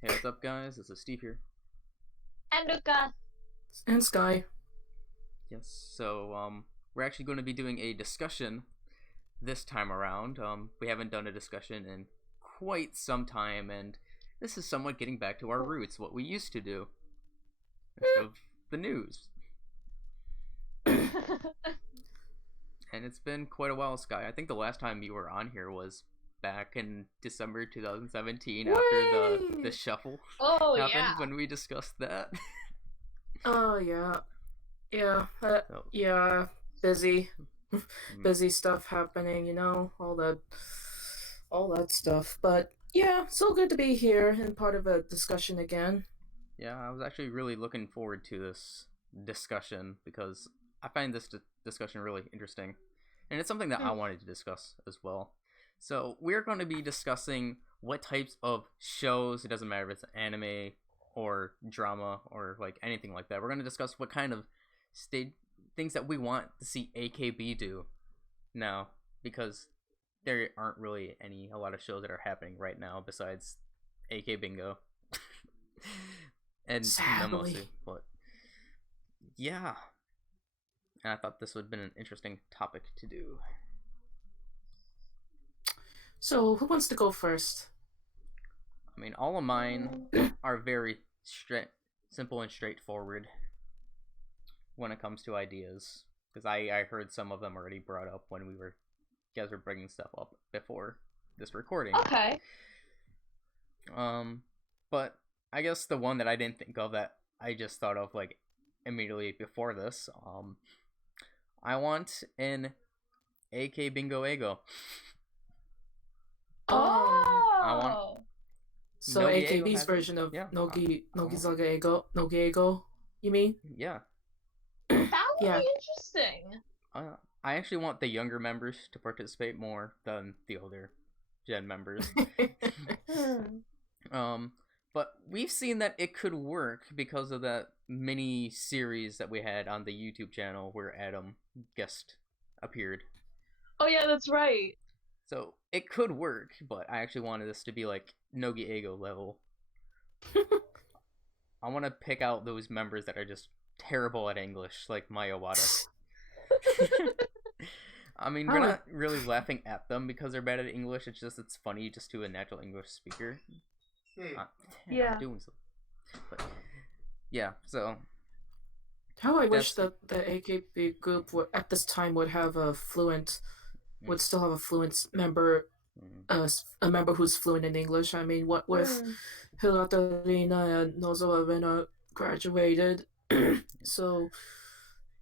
Hey, what's up, guys? This is Steve here. And Ruka. And Sky. Yes, we're actually going to be doing a discussion this time around. We haven't done a discussion in quite some time, and this is somewhat getting back to our roots, what we used to do, instead of the news. And it's been quite a while, Sky. I think the last time you were on here was back in December 2017 after the shuffle Oh happened yeah. when we discussed that. Oh yeah, yeah, So, yeah. Busy, mm, busy stuff happening. All that stuff. But yeah, so good to be here and part of a discussion again. yeah, I was actually really looking forward to this discussion because I find this discussion really interesting. And it's something that I Hmm. wanted to discuss as well. So, we're going to be discussing what types of shows, it doesn't matter if it's anime or drama or like anything like that. We're going to discuss what kind of state things that we want to see AKB do now because there aren't really a lot of shows that are happening right now besides AK Bingo. And Sadly. Memosi, but yeah, and I thought this would have been an interesting topic to do. So who wants to go first? I mean, all of mine are very simple and straightforward when it comes to ideas, because I heard some of them already brought up when you guys were bringing stuff up before this recording. Okay. But I guess the one that I didn't think of that I just thought of like immediately before this, I want an AK Bingo Ego. I want Oh. So Nogi Ego AKB's has version of yeah. Nogizaga Ego, Nogi Ego. You mean? Yeah. That would Yeah. be interesting. I actually want the younger members to participate more than the older gen members. Hmm. um, but we've seen that it could work because of that mini series that we had on the YouTube channel where Adam guest appeared. Oh yeah, that's right. So it could work, but I actually wanted this to be like Nogi Ego level. I want to pick out those members that are just terrible at English, like Mayawada. I mean, we're not really laughing at them because they're bad at English. It's funny just to a natural English speaker. Yeah. I'm doing so. But yeah, so How I wish that's that the AKB group would, at this time would have a fluent, would still have a fluent member, a member who's fluent in English. I mean, what with Hilatarina and Nozowa Rena graduated, so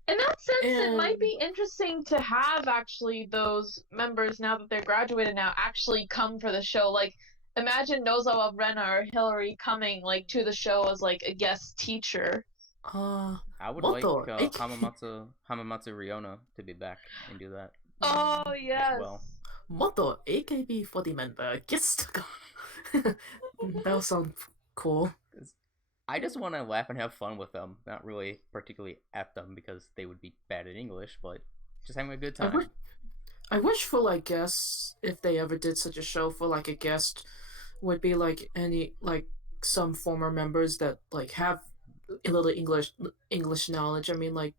In that sense, it might and be interesting to have actually those members now that they're graduated now actually come for the show. Like, imagine Nozawa Rena or Hillary coming like to the show as like a guest teacher. I would like Moto Hamamatsu Riona to be back and do that Oh as yes. well. Moto AKB40 member guest. That would sound cool. I just want to laugh and have fun with them, not really particularly at them because they would be bad at English, but just having a good time. I wish for like guests, if they ever did such a show for like a guest, would be like some former members that like have a little English knowledge. I mean like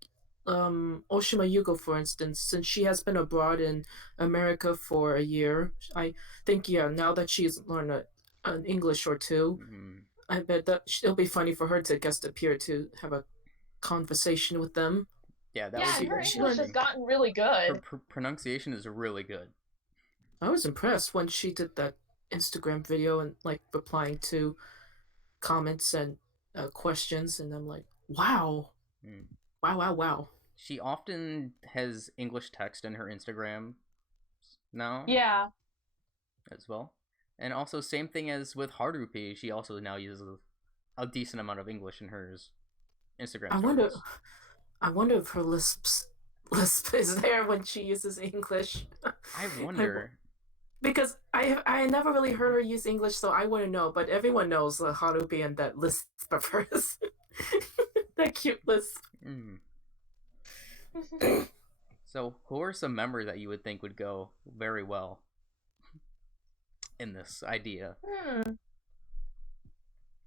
Oshima Yuko, for instance, since she has been abroad in America for a year, I think yeah, now that she's learned an English or two, Mm-hmm. I bet that it'll be funny for her to guest appear to have a conversation with them. Yeah, that Yeah, would and be her She English has learned. interesting. gotten really Her good. pronunciation is really good. I was impressed when she did that Instagram video and like replying to comments and questions, and I'm like, wow, Mm. wow, wow, wow. She often has English text in her Instagram now Yeah. as well. And also, same thing as with Harupi, she also now uses a decent amount of English in her Instagram I wonder, stories. I wonder if her lisp is there when she uses English. I I, wonder. because I never really heard her use English, so I wouldn't know. But everyone knows Harupi and that lisp of hers, that cute lisp. Mm. So, who are some members that you would think would go very well in this idea? Hmm.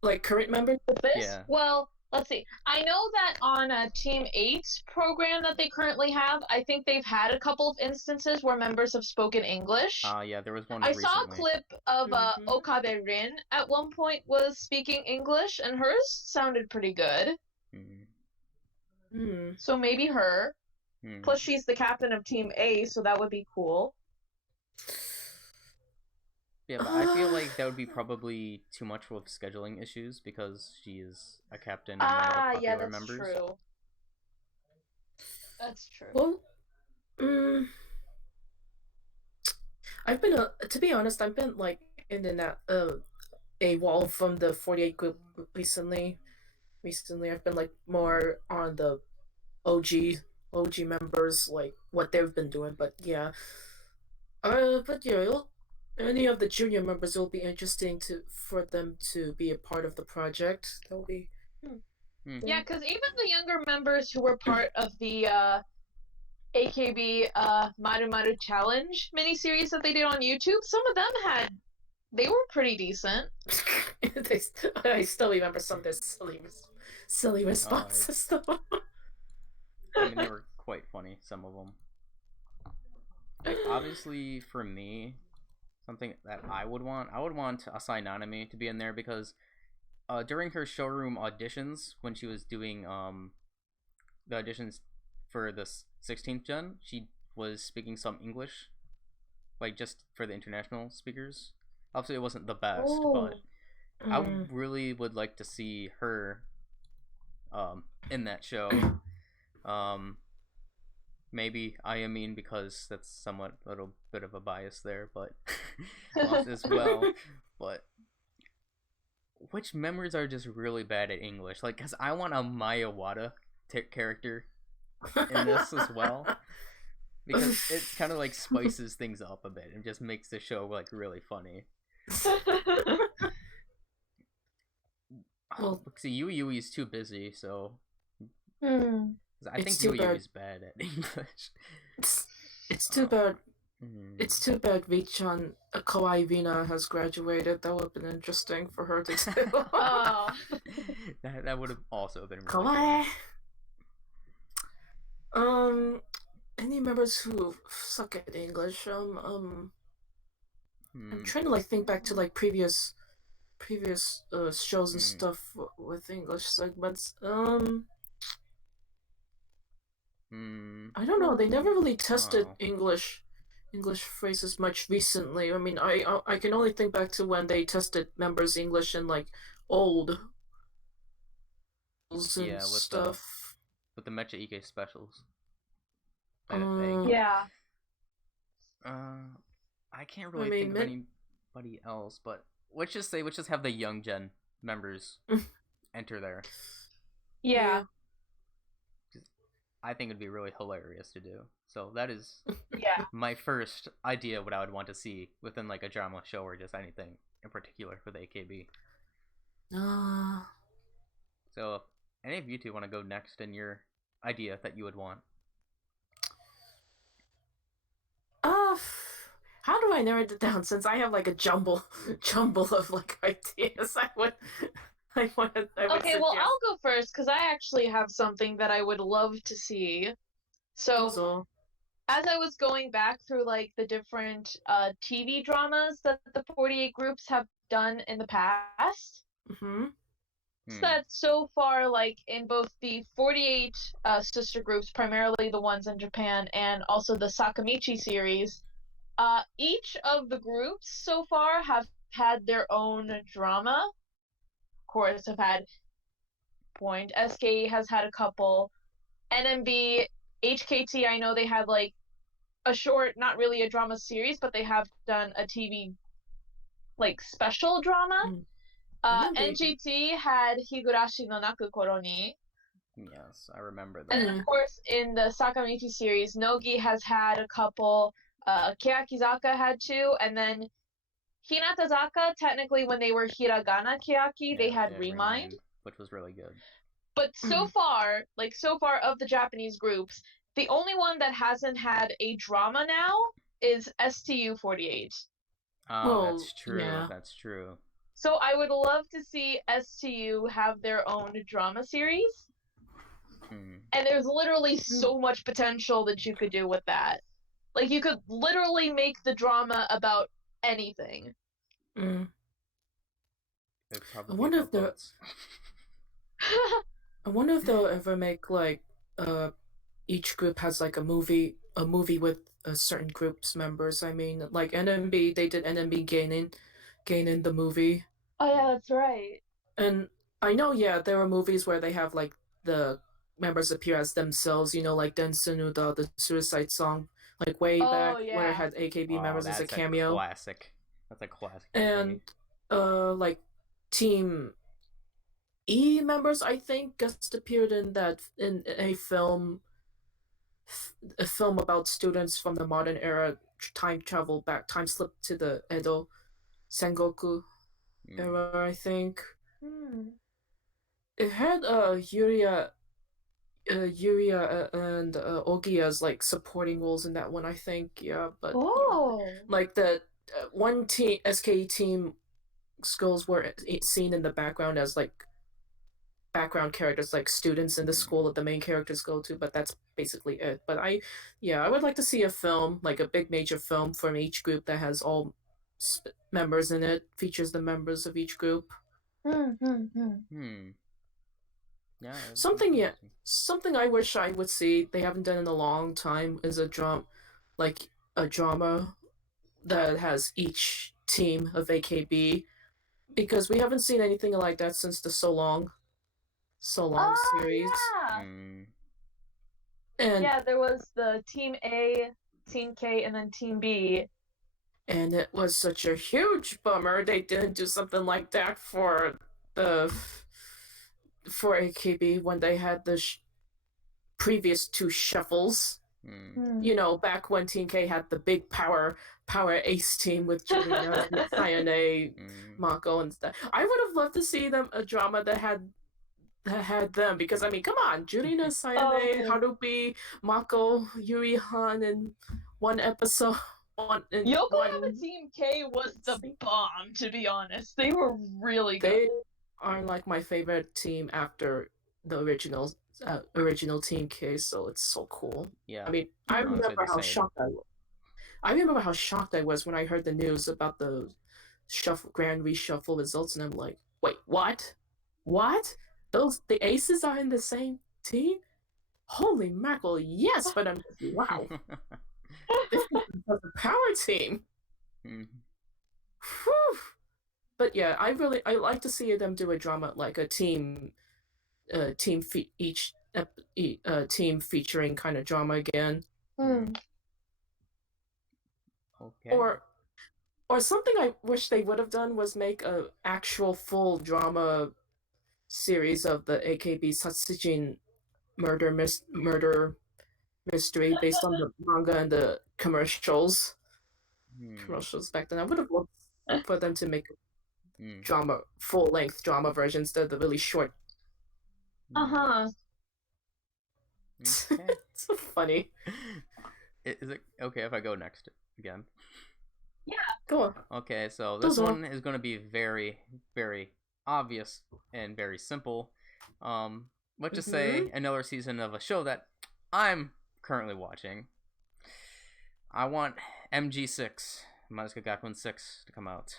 Like current members? With this? Yeah. Well, let's see. I know that on Team 8's program that they currently have, I think they've had a couple of instances where members have spoken English. Yeah, there was one I saw a recently. clip of Mhm. Okabe Rin at one point was speaking English, and hers sounded pretty good. Hmm. So maybe her. Hmm. Plus, she's the captain of Team A, so that would be cool. Yeah, but I feel like that would be probably too much with scheduling issues because she is a captain and one of the popular Yeah, that's members. true. That's true. Well, I've been to be honest, I've been like in that a wall from the 48 group recently. Recently, I've been like more on the OG members, like what they've been doing. But yeah, but yeah, any of the junior members, will be interesting for them to be a part of the project. That'll be. Yeah, because even the younger members who were part of the AKB Maru Maru Challenge miniseries that they did on YouTube, some of them they were pretty decent. I still remember some of their silly responses though. I mean, they were quite funny, some of them. Like, obviously, for me, something that I would want Asai Nanami to be in there because during her showroom auditions, when she was doing the auditions for the 16th gen, she was speaking some English, like just for the international speakers. Obviously, it wasn't the best, but I really would like to see her in that show. Maybe Ayamin because that's somewhat a little bit of a bias there, but as well. But which members are just really bad at English? Like, cause I want a Maya Wada character in this as well, because it kind of like spices things up a bit and just makes the show like really funny. Well, see, Yui is too busy, so I think Yui is bad at English. It's too bad. It's too bad Vichan Kawaii Vina has graduated. That would have been interesting for her to do. Oh. that would have also been really Kawaii. Cool. Any members who suck at English? I'm trying to like think back to like previous shows and stuff with English segments. I don't know. They never really tested English phrases much recently. I mean, I can only think back to when they tested members' English in like old and stuff. With the Mecha Ike specials. Yeah. I can't really think of anybody else, but let's just have the young gen members enter there. Yeah. I think it'd be really hilarious to do. So that is my first idea of what I would want to see within like a drama show or just anything in particular for the AKB. So if any of you two want to go next in your idea that you would want? How do I narrow it down? Since I have like a jumble of like ideas, I would okay, well, I'll go first because I actually have something that I would love to see. So, as I was going back through like the different TV dramas that the 48 groups have done in the past, that so far, like in both the 48 sister groups, primarily the ones in Japan, and also the Sakamichi series, each of the groups so far have had their own drama. Of course, have had point. SKE has had a couple. NMB, HKT, I know they had like a short, not really a drama series, but they have done a TV like special drama. NGT had Higurashi no Naku Koro ni. Yes, I remember that. And of course, in the Sakamichi series, Nogi has had a couple. Keakizaka had two, and then Hinatazaka, technically when they were Hiragana Keaki, they had Remind, which was really good. But so far of the Japanese groups, the only one that hasn't had a drama now is STU48. Oh, that's true. Yeah. That's true. So I would love to see STU have their own drama series. And there's literally so much potential that you could do with that. Like, you could literally make the drama about anything. Mm. It'd I probably wonder be if about they're. boats. I wonder if they'll ever make like each group has like a movie with a certain group's members. I mean, like NMB, they did NMB gaining the movie, Oh yeah, that's right. and I know, yeah, there are movies where they have like the members appear as themselves. You know, like Densunuda, the Suicide Song, like way Oh back where it yeah. had AKB Oh, members as a that's a cameo, classic. That's a classic and movie. like Team E members, I think, guest appeared in that in a film about students from the modern era time slip to the Edo Sengoku era, I think. It had Yuria and Ogi as like supporting roles in that one, I think. Yeah, but like the one team SKE team schools were seen in the background as like background characters, like students in the school that the main characters go to, but that's basically it. But I would like to see a film, like a big major film from each group that has all members in it, features the members of each group. Yeah. Something I wish I would see, they haven't done in a long time, is a drama that has each team of AKB, because we haven't seen anything like that since the So Long series. Yeah. And yeah, there was the Team A, Team K, and then Team B. And it was such a huge bummer they didn't do something like that for AKB when they had the previous two shuffles. You know, back when Team K had the big power ace team with Julina, Sayane, Mako, and stuff. I would have loved to see them a drama that had them, because I mean, come on, Julina, Sayane, Harubi, Mako, Yuri Han in one episode. Yokohama Team K was the bomb, to be honest. They were really good. They are like my favorite team after the original Team K, so it's so cool. Yeah. I mean, I remember how shocked I was. I remember how shocked I was when I heard the news about the grand reshuffle results, and I'm like, wait, what? What? The aces are in the same team? Holy mackerel, yes, but I'm wow. This is a power team. Whew. But yeah, I like to see them do a drama, like a team featuring kind of drama again. Okay. Or something I wish they would have done was make a actual full drama series of the AKB Satsujin murder mystery based on the manga and the commercials back then. I would have loved for them to make full-length drama version instead of the really short. Okay. It's so funny. Is it okay if I go next again? Yeah. Go on. Okay, so this one is going to be very, very obvious and very simple. Let's just say another season of a show that I'm currently watching. I want MG6, Madoka Gakuen 6, to come out.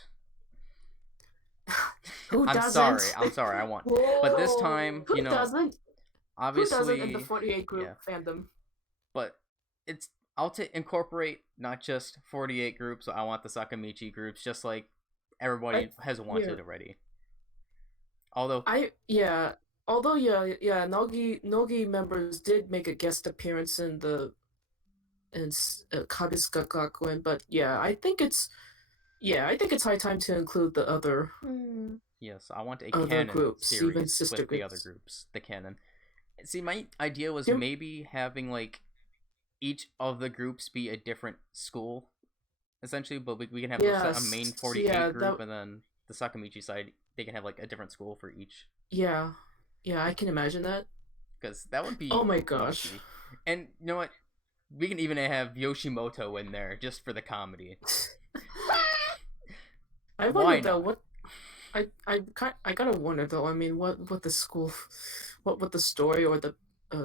Who doesn't? I'm sorry, I want. But this time, Who doesn't? Obviously, who doesn't in the 48 group fandom? But I'll incorporate not just 48 groups, so I want the Sakamichi groups, just like everybody has wanted already. Although Nogi members did make a guest appearance in Kabiska Gakuen, but I think it's high time to include the other. Yes, I want a canon groups, series even sister with groups. The other groups, the canon. See, my idea was maybe having like each of the groups be a different school, essentially, but we can have a main 48 group, and then the Sakamichi side, they can have like a different school for each. Yeah, I can imagine that. Because that would be. Oh my gosh! Funky. And you know what? We can even have Yoshimoto in there just for the comedy. I wonder though I gotta wonder though. I mean, what the school, what would the story or the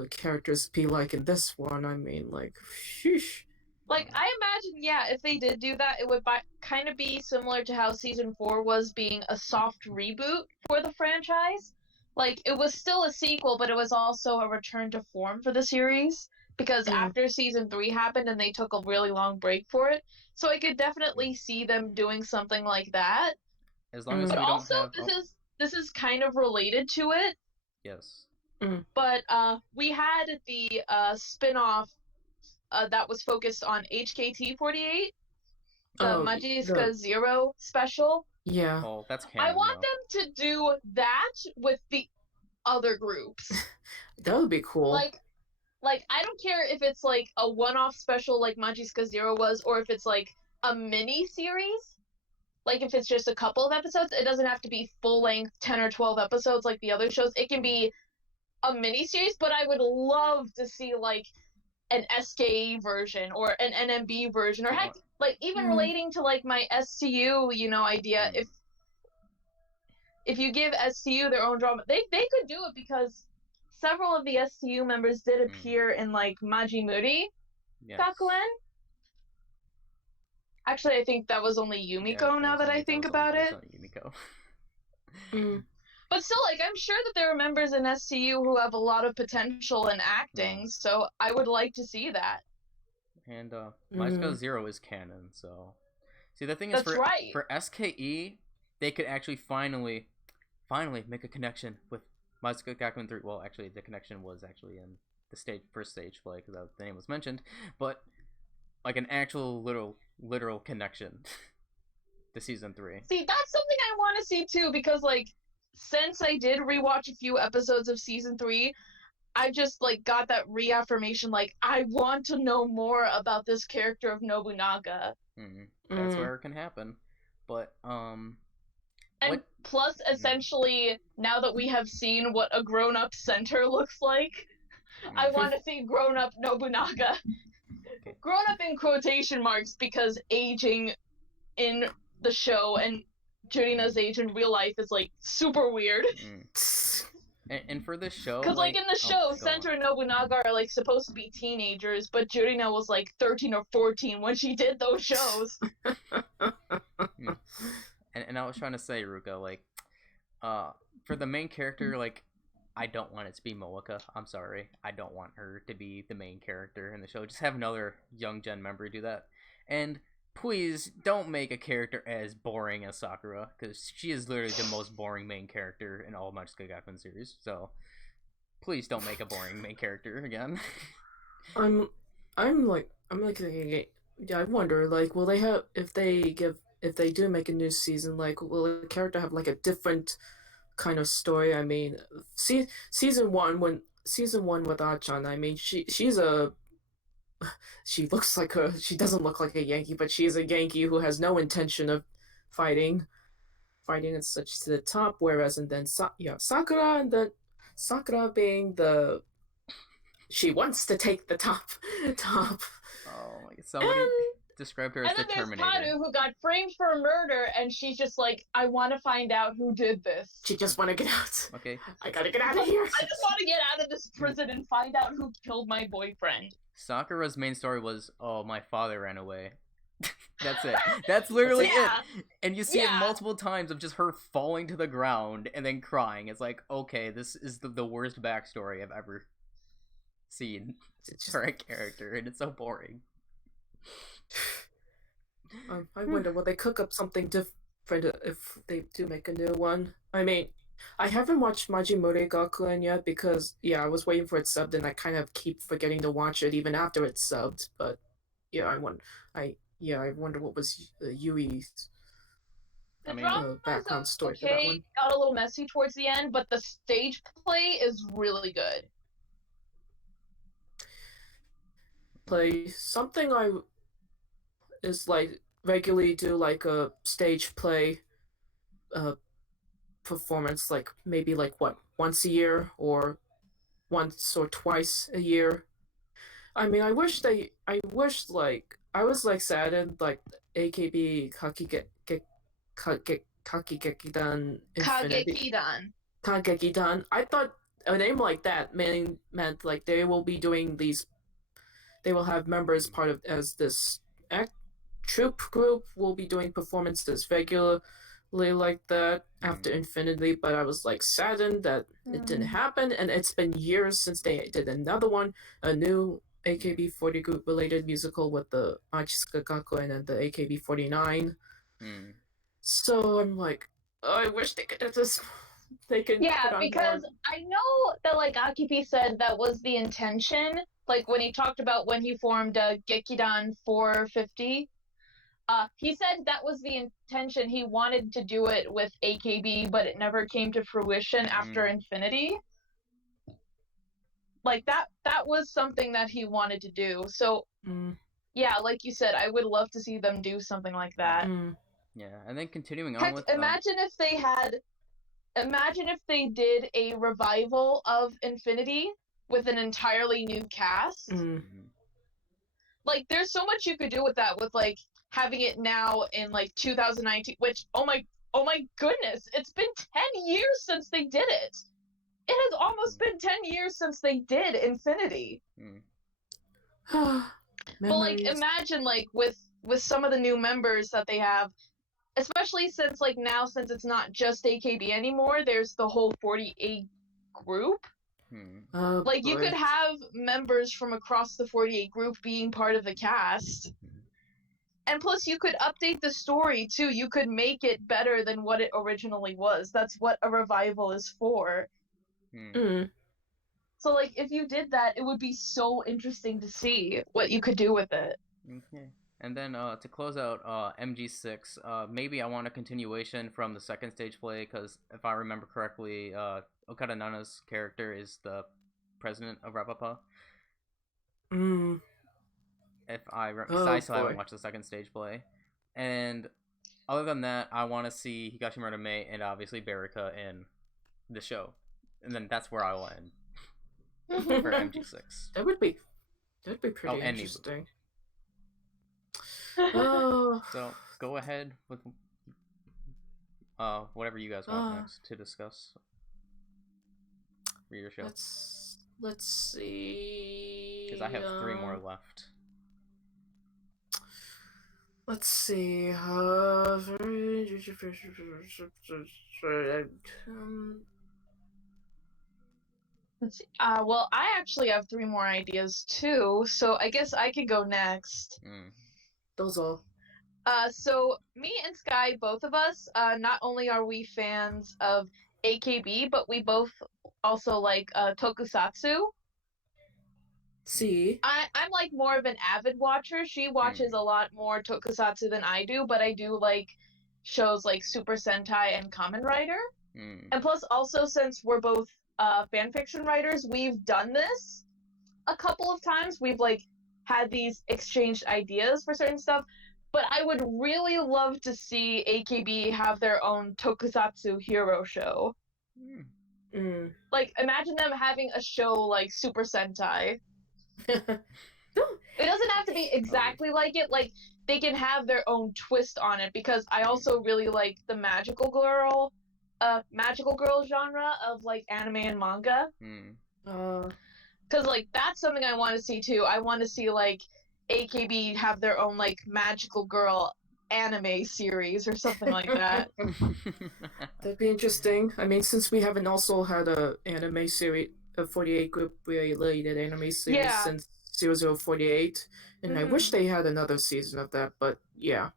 characters be like in this one? I mean, like, sheesh. Like, I imagine, yeah, if they did do that, it would kind of be similar to how season 4 was being a soft reboot for the franchise. Like, it was still a sequel, but it was also a return to form for the series. Because Mm. after season 3 happened and they took a really long break for it. So I could definitely see them doing something like that. As long as But we don't also, have. this is kind of related to it. Yes. But we had the spin-off that was focused on HKT48, the Oh, Majiska Zero special. yeah. Oh, that's I canon want though. them to do that with the other groups. That would be cool. Like I don't care if it's like a one-off special like Majiska Zero was, or if it's like a mini series. Like if it's just a couple of episodes, it doesn't have to be full length 10 or 12 episodes like the other shows. It can be a mini series, but I would love to see like an SKE version or an NMB version, or heck, like even relating to like my STU, idea. If you give STU their own drama, they could do it because several of the STU members did appear in like Majimuri Gakuen. Actually, I think that was only Yumiko. Now that I think about it. Yumiko. But still, like, I'm sure that there are members in STU who have a lot of potential in acting, so I would like to see that. And Majiska Zero is canon, so see the thing is for SKE, they could actually finally make a connection with Majiska Gakuen 3. Well, actually, the connection was actually in the first stage play because the name was mentioned, but like an actual literal connection to season 3. See, that's something I want to see too, because like since I did rewatch a few episodes of season 3, I just like got that reaffirmation, like I want to know more about this character of Nobunaga. That's where it can happen. But and plus essentially now that we have seen what a grown-up center looks like, I want to see grown-up Nobunaga. Okay. Grown-up in quotation marks, because aging in the show and Jurina's age in real life is like super weird. And for this show, because like in the show, Center and Nobunaga are like supposed to be teenagers, but Jurina was like 13 or 14 when she did those shows. And I was trying to say, Ruka, like, for the main character, like, I don't want it to be Moeka. I'm sorry, I don't want her to be the main character in the show. Just have another young gen member do that, and please don't make a character as boring as Sakura, because she is literally the most boring main character in all of Majiska Gakuen series. So please don't make a boring main character again. I'm like thinking, yeah, I wonder, like, will they have, if they do make a new season, like, will the character have like a different kind of story? I mean, season one with Achan, I mean, she looks like she doesn't look like a Yankee, but she's a Yankee who has no intention of fighting and such to the top, whereas and then Sakura, and then Sakura being she wants to take the top. Oh my god, somebody described her as the Terminator. And then there's Haru, who got framed for a murder, and she's just like, I want to find out who did this. She just want to get out. Okay. I gotta get out of here. I just want to get out of this prison and find out who killed my boyfriend. Sakura's main story was, oh, my father ran away. That's it. That's literally it. And you see it multiple times of just her falling to the ground and then crying. It's like, okay, this is the worst backstory I've ever seen for a character, and it's so boring. I wonder, will they cook up something different if they do make a new one? I mean, I haven't watched Majimuri Gakuen yet because, I was waiting for it subbed, and I kind of keep forgetting to watch it even after it's subbed. But I wonder what was Yui's background story for that one. Got a little messy towards the end, but the stage play is really good. Play something is like regularly do like a stage play performance, like maybe like what, once a year or once or twice a year. I mean, I wish like I was like saddened like AKB Kagekidan Infinity. Kagekidan. Kagekidan. I thought a name like that meant like they will be doing these. They will have members part of as this troop group will be doing performances regularly like that after Infinity. But I was like saddened that it didn't happen, and it's been years since they did another one, a new AKB40 group related musical with the Machisuka Gakuen and the AKB49. So I'm like, oh, I wish they could have this. They can Yeah, put on because more. I know that like Akipi said that was the intention. Like when he talked about when he formed Gekidan 450, he said that was the intention. He wanted to do it with AKB, but it never came to fruition after Infinity. Like that was something that he wanted to do. So yeah, like you said, I would love to see them do something like that. Yeah, and then continuing on Heck, with imagine if they did a revival of Infinity with an entirely new cast. Like there's so much you could do with that, with like having it now in like 2019, which oh my goodness, it's been 10 years since they did it. It has almost been 10 years since they did Infinity. But like imagine like with some of the new members that they have, especially since like now, since it's not just AKB anymore, there's the whole 48 group. Like you could have members from across the 48 group being part of the cast. And plus you could update the story too. You could make it better than what it originally was. That's what a revival is for. So like if you did that, it would be so interesting to see what you could do with it. Okay. And then to close out MG6, maybe I want a continuation from the second stage play, because if I remember correctly, Okada Nana's character is the president of Rapapa. If I still haven't watched the second stage play. And other than that, I want to see Higashimura May and obviously Baraka in the show. And then that's where I will end for MG6. That would be pretty interesting. So go ahead with whatever you guys want next to discuss for your show. Let's see. Because I have 3 more left. Let's see. Let's see. Well, I actually have 3 more ideas too, so I guess I could go next. Those all. So me and Sky, both of us, not only are we fans of AKB, but we both also like tokusatsu. See? I'm like more of an avid watcher. She watches a lot more tokusatsu than I do, but I do like shows like Super Sentai and Kamen Rider. And plus also, since we're both fanfiction writers, we've done this a couple of times. We've like had these exchanged ideas for certain stuff, but I would really love to see AKB have their own tokusatsu hero show. Like imagine them having a show like Super Sentai. It doesn't have to be exactly like it. Like they can have their own twist on it, because I also really like the magical girl genre of like anime and manga. Because like that's something I want to see too. I want to see like AKB have their own like magical girl anime series or something like that. That'd be interesting. I mean, since we haven't also had a anime series, a 48 group related anime series since 0048, and I wish they had another season of that, but yeah.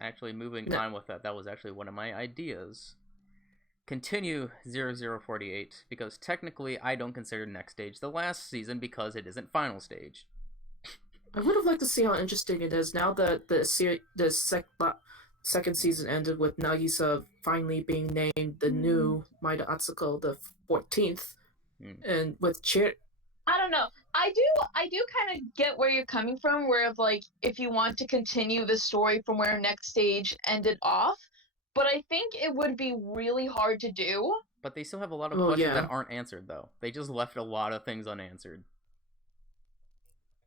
Actually, moving on with that was actually one of my ideas. Continue 0048, because technically I don't consider Next Stage the last season because it isn't final stage. I would have liked to see how interesting it is now that the second season ended with Nagisa finally being named the new Maida Atsuko, the 14th, and with I don't know. I do kind of get where you're coming from, where like if you want to continue the story from where Next Stage ended off, but I think it would be really hard to do. But they still have a lot of questions that aren't answered, though. They just left a lot of things unanswered.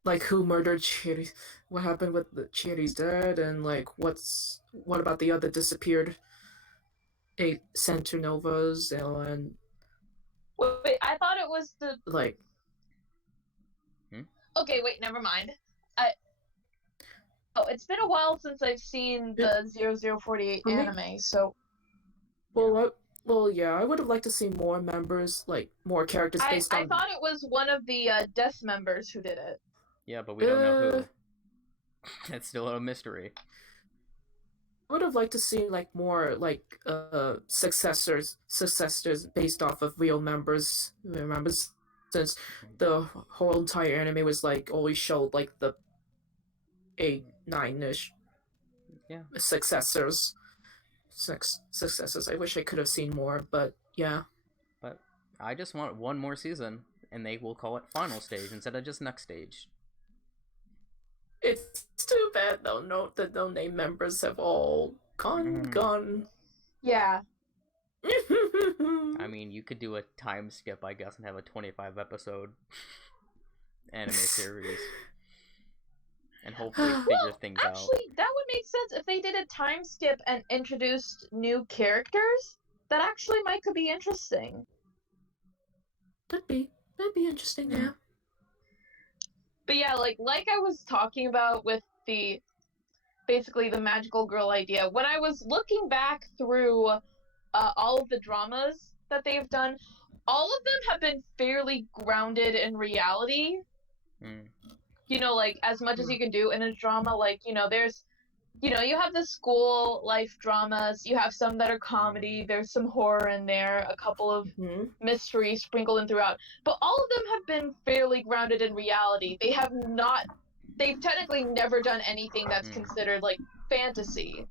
Like who murdered Chiri's, what happened with Chiri's dad, and like what about the other disappeared a Centernovas and Wait, I thought it was the. like. Okay, wait, never mind. Oh, it's been a while since I've seen the 0048 For me- anime, so Well, yeah, I would have liked to see more members, like more characters I based on. thought it was one of the Death members who did it. Yeah, but we don't know who. It's still a mystery. I would have liked to see like more like successors based off of real members. Since the whole entire anime was like always showed like the 8, 9-ish successors. Successors. I wish I could have seen more, but yeah. But I just want one more season, and they will call it final stage instead of just next stage. It's too bad though. Note that no name members have all gone. Yeah. I mean, you could do a time skip, I guess, and have a 25 episode anime series. And hopefully figure things out. Actually, that would make sense if they did a time skip and introduced new characters. That actually could be interesting. That'd be interesting, yeah. But yeah, like I was talking about with the basically the magical girl idea, when I was looking back through all of the dramas that they've done, all of them have been fairly grounded in reality. You know, like as much as you can do in a drama, like, you know, there's, you know, you have the school life dramas, you have some that are comedy, there's some horror in there, a couple of mystery sprinkled in throughout, but all of them have been fairly grounded in reality. They've technically never done anything that's considered like fantasy.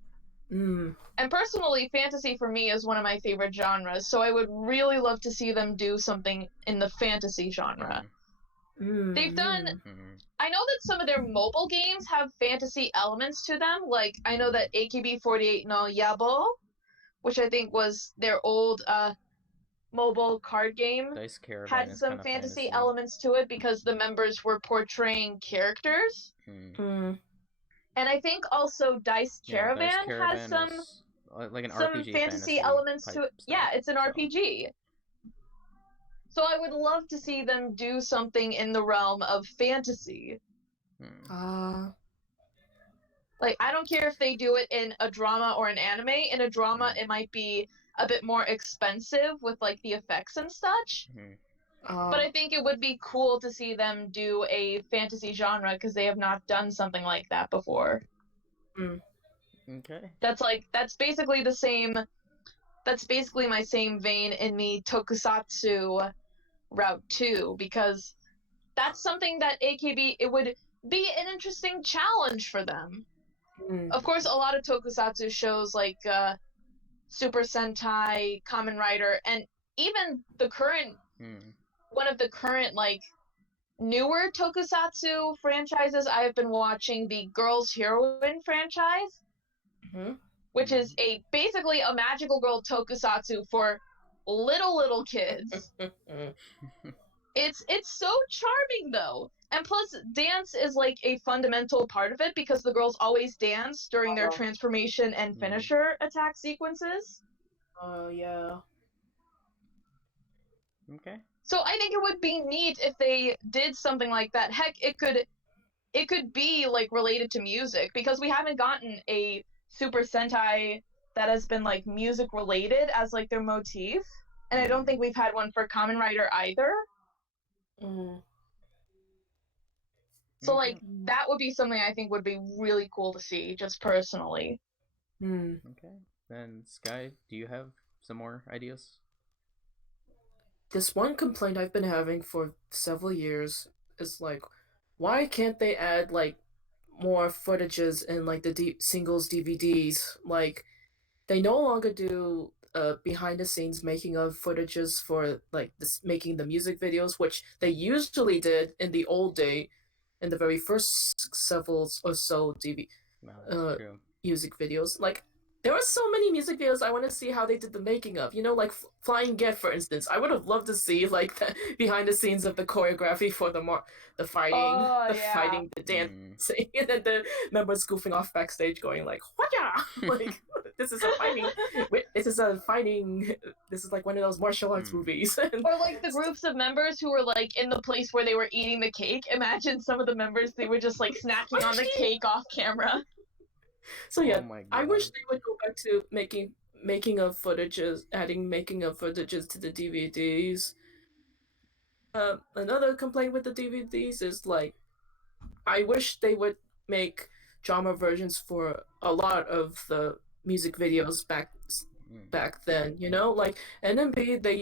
And personally, fantasy for me is one of my favorite genres, so I would really love to see them do something in the fantasy genre. They've done. I know that some of their mobile games have fantasy elements to them. Like, I know that AKB48 no Yabo, which I think was their old mobile card game, had some fantasy elements to it because the members were portraying characters. And I think also Dice Caravan has some like an some RPG fantasy elements to it. Yeah, it's an RPG. So I would love to see them do something in the realm of fantasy. Like, I don't care if they do it in a drama or an anime. In a drama, it might be a bit more expensive with, like, the effects and such. But I think it would be cool to see them do a fantasy genre because they have not done something like that before. Okay. That's basically the same. That's basically my same vein in the tokusatsu route too, because that's something that AKB, it would be an interesting challenge for them. Of course, a lot of tokusatsu shows like Super Sentai, Kamen Rider, and even the current one of the current like newer tokusatsu franchises I have been watching, the Girls Heroine franchise, which is basically a magical girl tokusatsu for little kids. It's so charming though, and plus dance is like a fundamental part of it because the girls always dance during their transformation and finisher attack sequences. Yeah. Okay. So I think it would be neat if they did something like that. Heck, it could be like related to music because we haven't gotten a Super Sentai that has been like music related as like their motif, and I don't think we've had one for Kamen Rider either. So like that would be something I think would be really cool to see, just personally. Okay. Then Sky, do you have some more ideas? This one complaint I've been having for several years is like, why can't they add like more footages in like the singles DVDs? Like, they no longer do behind the scenes making of footages for like this making the music videos, which they usually did in the old day, in the very first several or so music videos. Like, there are so many music videos I want to see how they did the making of. You know, like Flying Get, for instance. I would have loved to see like the behind the sines of the choreography for the fighting, fighting, the dancing, and then the members goofing off backstage, going like "Whatya!" like this is a fighting. This is a fighting. This is like one of those martial arts movies. Or like the groups of members who were like in the place where they were eating the cake. Imagine some of the members, they were just like snacking on the cake off camera. So yeah, Oh my I wish God. they would go back to making of footages, adding making of footages to the DVDs. Another complaint with the DVDs is like, I wish they would make drama versions for a lot of the music videos back then. You know, like NMB, they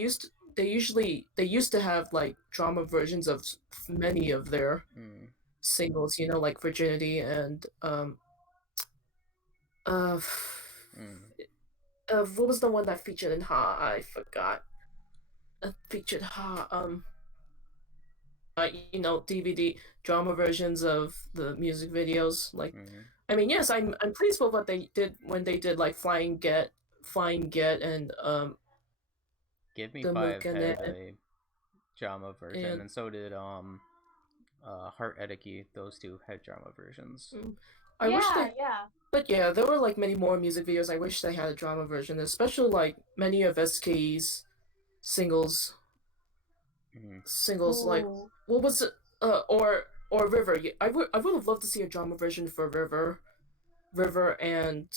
used to have like drama versions of many of their singles. You know, like Virginity and what was the one that featured in Ha? I forgot. Featured Ha. You know, DVD drama versions of the music videos. Like, I mean, yes, I'm pleased with what they did when they did like Flying Get, and Give Me the Five had Mukane, a drama version, and so did Heart Ediki. Those two had drama versions. I wish they, yeah. But yeah, there were like many more music videos. I wish they had a drama version, especially like many of SKE's singles. Singles like what was it? Or River. I would have loved to see a drama version for River and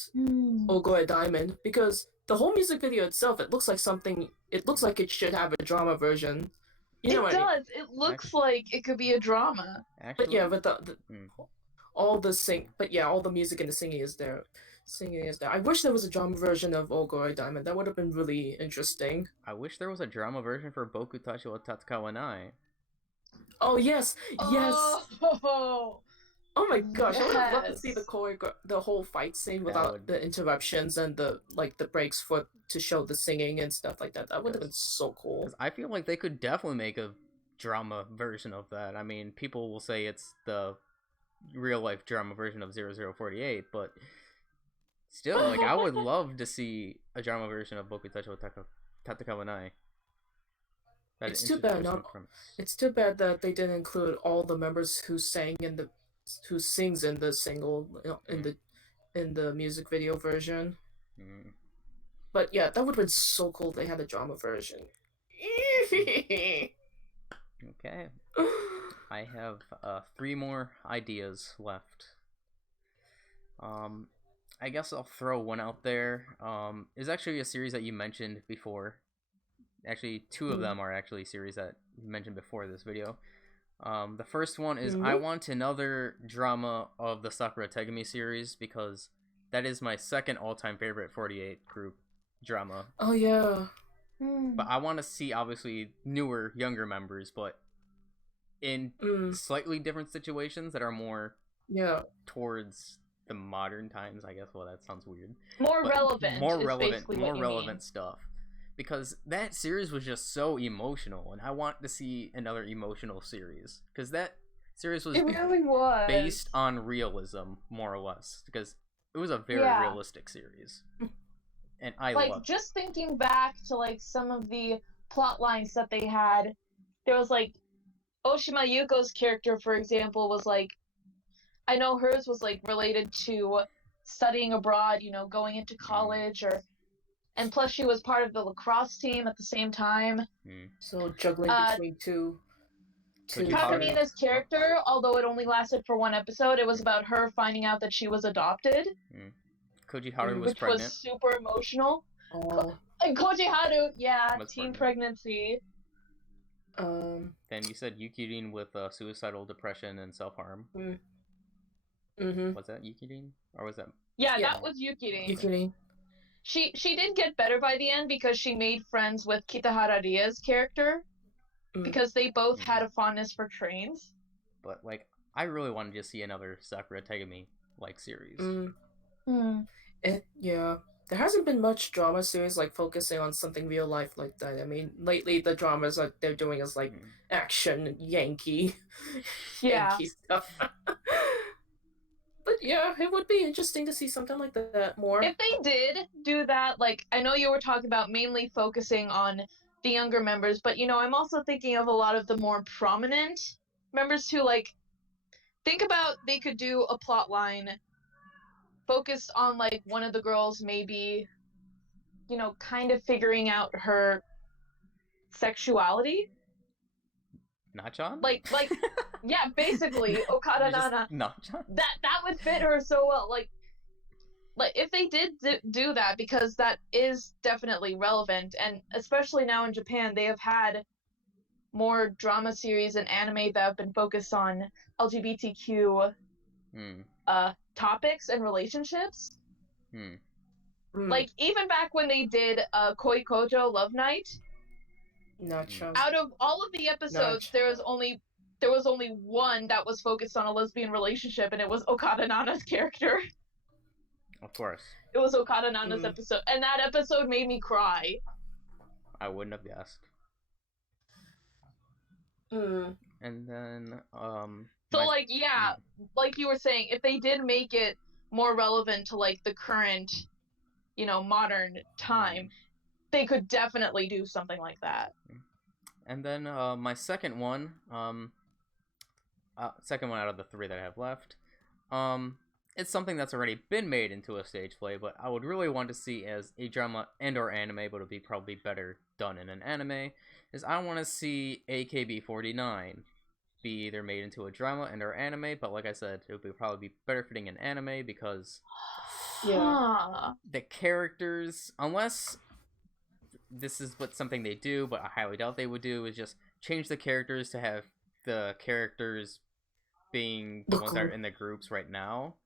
Ogoe Diamond, because the whole music video itself, it looks like something. It looks like it should have a drama version. You know it what does. I mean? It looks like it could be a drama. Actually, but yeah, but all the music and the singing is there. I wish there was a drama version of Ogoe Diamond. That would have been really interesting. I wish there was a drama version for Boku Tachi wa Tatsukawa Nai. Oh yes, yes. Oh my gosh, yes. I would have loved to see the whole fight scene without the interruptions and the breaks to show the singing and stuff like that. That would have been so cool. I feel like they could definitely make a drama version of that. I mean, people will say it's the real life drama version of 0048, but still, like, I would love to see a drama version of Boku Tachi wa Tatsukawa Nai. It's too bad. It's too bad that they didn't include all the members who sings in the single in the music video version. But yeah, that would have been so cool if they had a drama version. Okay. I have 3 more ideas left. I guess I'll throw one out there. It's actually a series that you mentioned before. Actually, 2 of them are actually series that you mentioned before this video. The first one is I want another drama of the Sakura Tegami series, because that is my second all-time favorite 48 group drama. Oh yeah. But I want to see, obviously, newer, younger members, but in slightly different situations that are more towards the modern times, I guess. Well, that sounds weird. More relevant stuff. Because that series was just so emotional, and I want to see another emotional series. Because that series was, based on realism, more or less. Because it was a very realistic series. And I loved it. Just thinking back to, like, some of the plot lines that they had, there was, like, Oshima Yuko's character, for example, was, like, I know hers was, like, related to studying abroad, you know, going into college, and plus she was part of the lacrosse team at the same time. So juggling between two. Kakamina's character, although it only lasted for 1 episode, it was about her finding out that she was adopted. Koji Haru was which pregnant. Was super emotional. And Koji Haru, teen pregnancy. Then you said Yukirin with suicidal depression and self-harm. Was that Yukirin? Or was that... Yeah, that was Yukirin. She did get better by the end because she made friends with Kitahara Ria's character. Because they both had a fondness for trains. But, like, I really wanted to see another Sakura Tegami, like, series. There hasn't been much drama series, like, focusing on something real life like that. I mean, lately the dramas that they're doing is, like, action, Yankee stuff. But yeah, it would be interesting to see something like that more. If they did do that, like, I know you were talking about mainly focusing on the younger members, but, you know, I'm also thinking of a lot of the more prominent members who, like, think about they could do a plot line focused on like one of the girls maybe, kind of figuring out her sexuality. Nachan? Like yeah, basically Okada Nana. Nachan? That would fit her so well. Like if they did do that, because that is definitely relevant, and especially now in Japan, they have had more drama series and anime that have been focused on LGBTQ topics and relationships. Like even back when they did Koi Kojo Love Night, out of all of the episodes, there was only one that was focused on a lesbian relationship, and it was Okada Nana's character. Of course. It was Okada Nana's episode, and that episode made me cry. I wouldn't have guessed. And then, So, like you were saying, if they did make it more relevant to, like, the current, modern time, they could definitely do something like that. And then, my second one out of the 3 that I have left, it's something that's already been made into a stage play, but I would really want to see as a drama and or anime, but it would be probably better done in an anime, is I want to see AKB49 be either made into a drama and or anime, but like I said, it would probably be better fitting in anime because the characters, unless this is something they do, but I highly doubt they would do, is just change the characters to have the characters being the ones that are in the groups right now.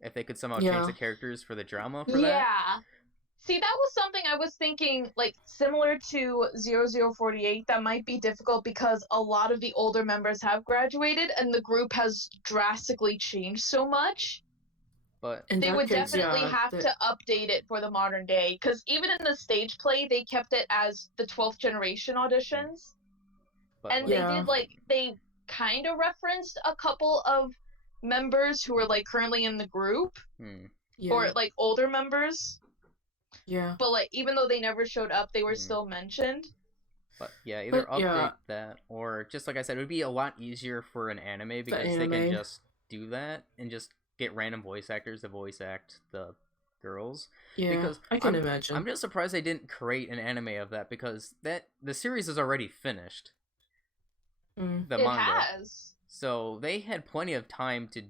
If they could somehow change the characters for the drama for that. Yeah. See, that was something I was thinking, like, similar to 0048, that might be difficult because a lot of the older members have graduated and the group has drastically changed so much. But they would definitely have to update it for the modern day, because even in the stage play, they kept it as the 12th generation auditions. And they did, like, they kind of referenced a couple of members who are, like, currently in the group. Or, like, older members. Yeah. But, like, even though they never showed up, they were still mentioned. But, either update that, or, just like I said, it would be a lot easier for an anime, because they can just do that, and just get random voice actors to voice act the girls. Yeah, because I can imagine. I'm just surprised they didn't create an anime of that, because the series is already finished. The manga has. So they had plenty of time to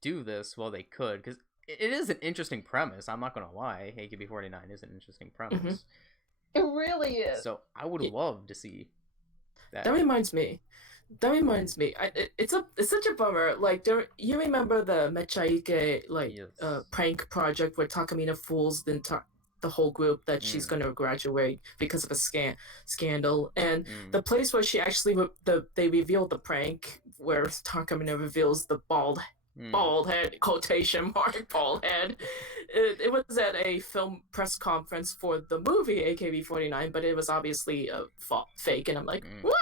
do this while they could, because it is an interesting premise. I'm not gonna lie, AKB49 is an interesting premise. It really is. So I would love to see that. That reminds me. It's such a bummer. Like, you remember the Mechaike prank project where Takamina fools the whole group that she's going to graduate because of a scandal, and the place where she actually they revealed the prank where Takamina reveals the bald head, quotation mark, bald head. It was at a film press conference for the movie AKB49, but it was obviously fake, and I'm like, what?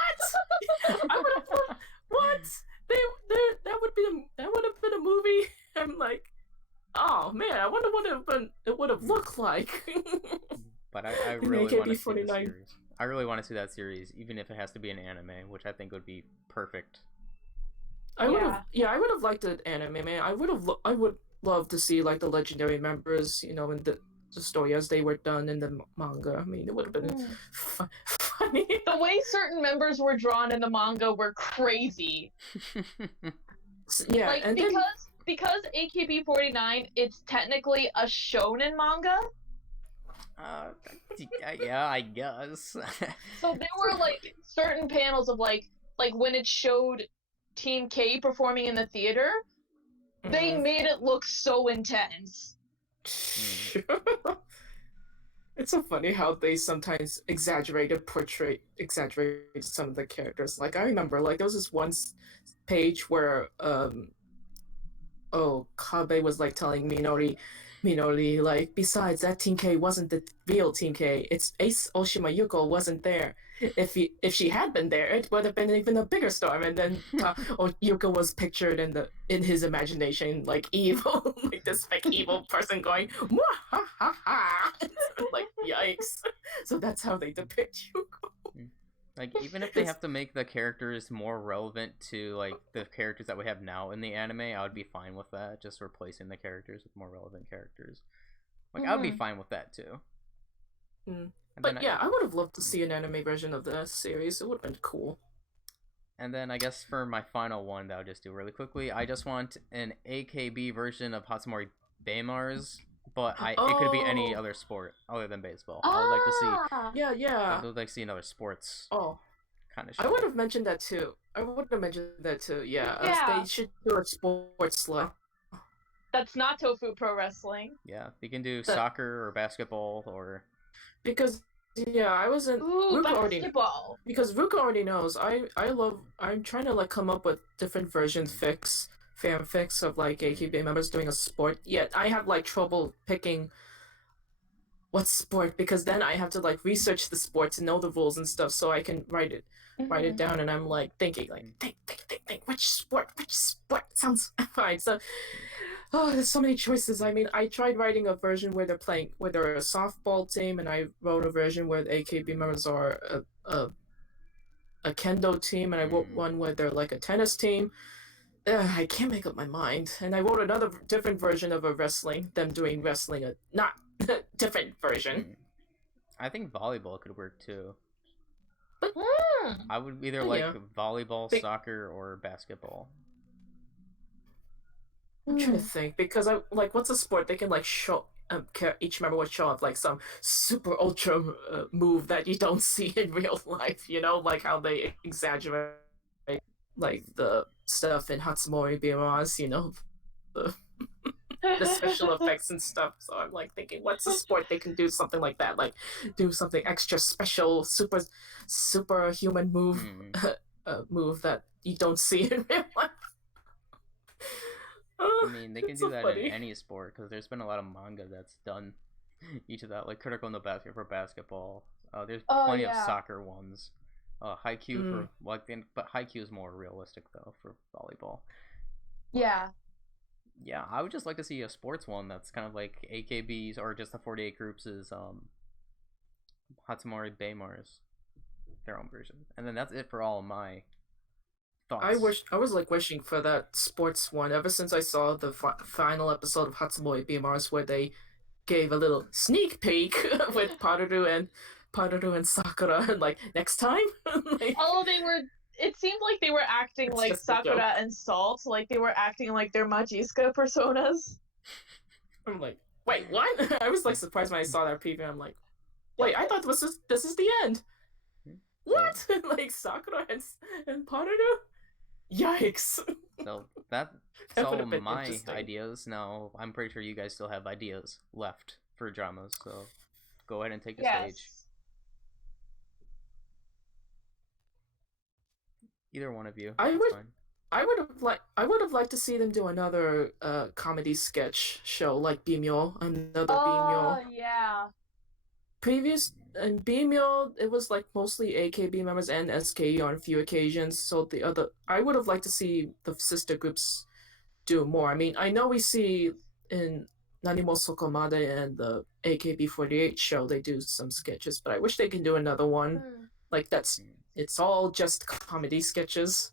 I would have thought, what? That would have been a movie. I'm like, oh man, I wonder what it would have looked like. But I really want to see the series. I really want to see that series, even if it has to be an anime, which I think would be perfect. I would have liked an anime, man. I would love to see like the legendary members, in the story as they were done in the manga. I mean, it would have been funny. The way certain members were drawn in the manga were crazy. Yeah, like, and because AKB49, it's technically a shonen manga. Yeah, I guess. So there were like certain panels of like when it showed Team K performing in the theater, they made it look so intense. It's so funny how they sometimes exaggerate some of the characters. Like, I remember, like, there was this one page where Kabe was like telling Minori, like, besides, that Team K wasn't the real Team K. It's Ace Oshima Yuko wasn't there. If she had been there, it would have been even a bigger storm. And then Yuko was pictured in his imagination like evil, like this fake evil person going, ha ha ha, like, yikes. So that's how they depict Yuko. Like, even if they have to make the characters more relevant to, like, the characters that we have now in the anime, I would be fine with that. Just replacing the characters with more relevant characters. Like, I would be fine with that, too. But yeah, I would have loved to see an anime version of the series. It would have been cool. And then I guess for my final one that I'll just do really quickly, I just want an AKB version of Hatsumori Beimars, but it could be any other sport other than baseball. I would like to see. Yeah. I would like to see another sports. Kind of show. I would have mentioned that too. Yeah. They should do a sports like. That's not tofu pro wrestling. Yeah, they can do soccer or basketball or. Because I wasn't. Basketball. Because Ruka already knows. I'm trying to like come up with different fanfics of like AKB members doing a sport. Yet I have like trouble picking what sport, because then I have to like research the sport to know the rules and stuff so I can write it down, and I'm like thinking like think which sport sounds fine. So there's so many choices. I mean, I tried writing a version where they're a softball team, and I wrote a version where the AKB members are a kendo team, and I wrote one where they're like a tennis team. I can't make up my mind. And I wrote another different version of them doing wrestling, not different version. I think volleyball could work too. But I would either like volleyball, soccer, or basketball. I'm trying to think, because I like, what's a sport they can like show? Each member would show up like some super ultra move that you don't see in real life. You know, like how they exaggerate like the stuff in Hatsumori Beimars. You know, the special effects and stuff. So I'm like thinking, what's a sport they can do something like that? Like do something extra special, super human move, move that you don't see in real life. I mean, they can do that in any sport, because there's been a lot of manga that's done each of that, like Critical No Basket for basketball. There's plenty of soccer ones. Haikyuu for but Haikyuu is more realistic though for volleyball. Yeah. Yeah, I would just like to see a sports one that's kind of like AKB's or just the 48 Groups' Hatsumori Beimars, their own version. And then that's it for all of my thoughts. I was like wishing for that sports one ever since I saw the final episode of Hatsumori Beimars, where they gave a little sneak peek with Paruru and Sakura, and like next time. It seemed like they were acting like Sakura and Salt, like they were acting like their Majiska personas. I'm like, wait, what? I was like surprised when I saw that preview. I'm like, wait, I thought this is the end. What? Like Sakura and Paruru? Yikes. So that's all my ideas. Now I'm pretty sure you guys still have ideas left for dramas, so go ahead and take the stage. Either one of you. I would have liked to see them do another comedy sketch show like Bimyo, Bimyo. Yeah. In Bimyo, it was like mostly AKB members and SKE on a few occasions. So I would have liked to see the sister groups do more. I mean, I know we see in Nanimo Sokomade and the AKB48 show they do some sketches, but I wish they can do another one. Like it's all just comedy sketches.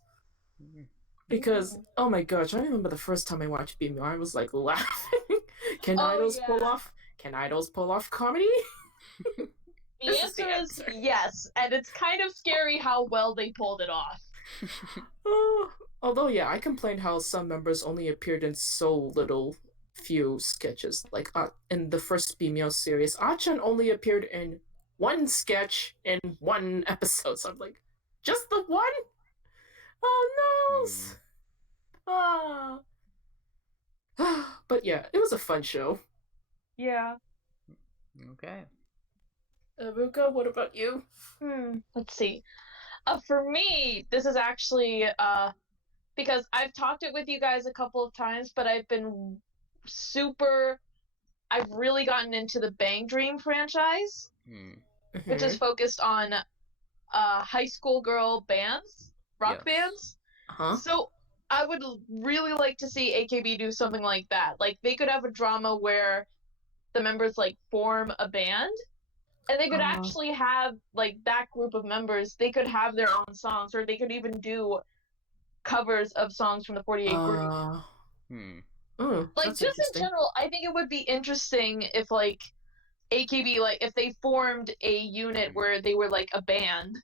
Because oh my gosh, I remember the first time I watched Bimyo, I was like laughing. Can idols pull off comedy? The answer is yes, and it's kind of scary how well they pulled it off. Although, yeah, I complained how some members only appeared in so few sketches. Like in the first Bimyo series, Achan only appeared in one sketch in one episode. So I'm like, just the one? Oh no! But yeah, it was a fun show. Yeah. Okay. Ruka, what about you? Let's see. For me, this is actually because I've talked it with you guys a couple of times, but I've really gotten into the Bang Dream franchise, which is focused on high school girl bands, rock bands. So I would really like to see AKB do something like that. Like they could have a drama where the members like form a band. And they could actually have, like, that group of members, they could have their own songs, or they could even do covers of songs from the 48 group. Like, just in general, I think it would be interesting if, like, AKB, like, if they formed a unit where they were, like, a band.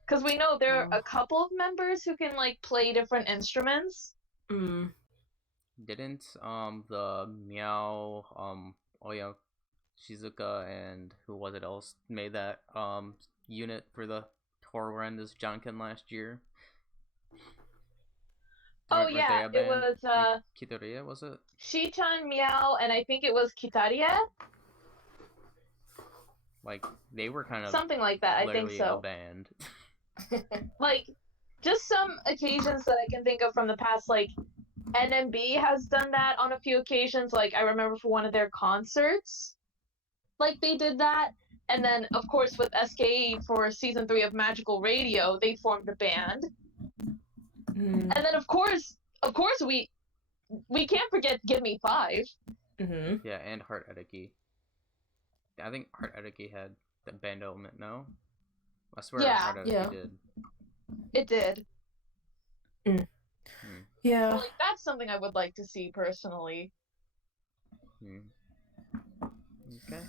Because we know there are a couple of members who can, like, play different instruments. Didn't the Meow Shizuka and who was it else made that unit for the horrendous Jonkin last year? Oh yeah, it was Kitaria, was it? Shichan, Meow, and I think it was Kitaria. Like, they were kind of something like that, I think so. A band. Like, just some occasions that I can think of from the past, like, NMB has done that on a few occasions. Like, I remember for one of their concerts, like, they did that. And then, of course, with SKE for season 3 of Magical Radio, they formed a band. And then, of course, we can't forget Give Me 5. Yeah, and Heart Ediki. I think Heart Ediki had the band element, no? I swear Heart Ediki did. It did. Yeah. So, like, that's something I would like to see personally. Okay.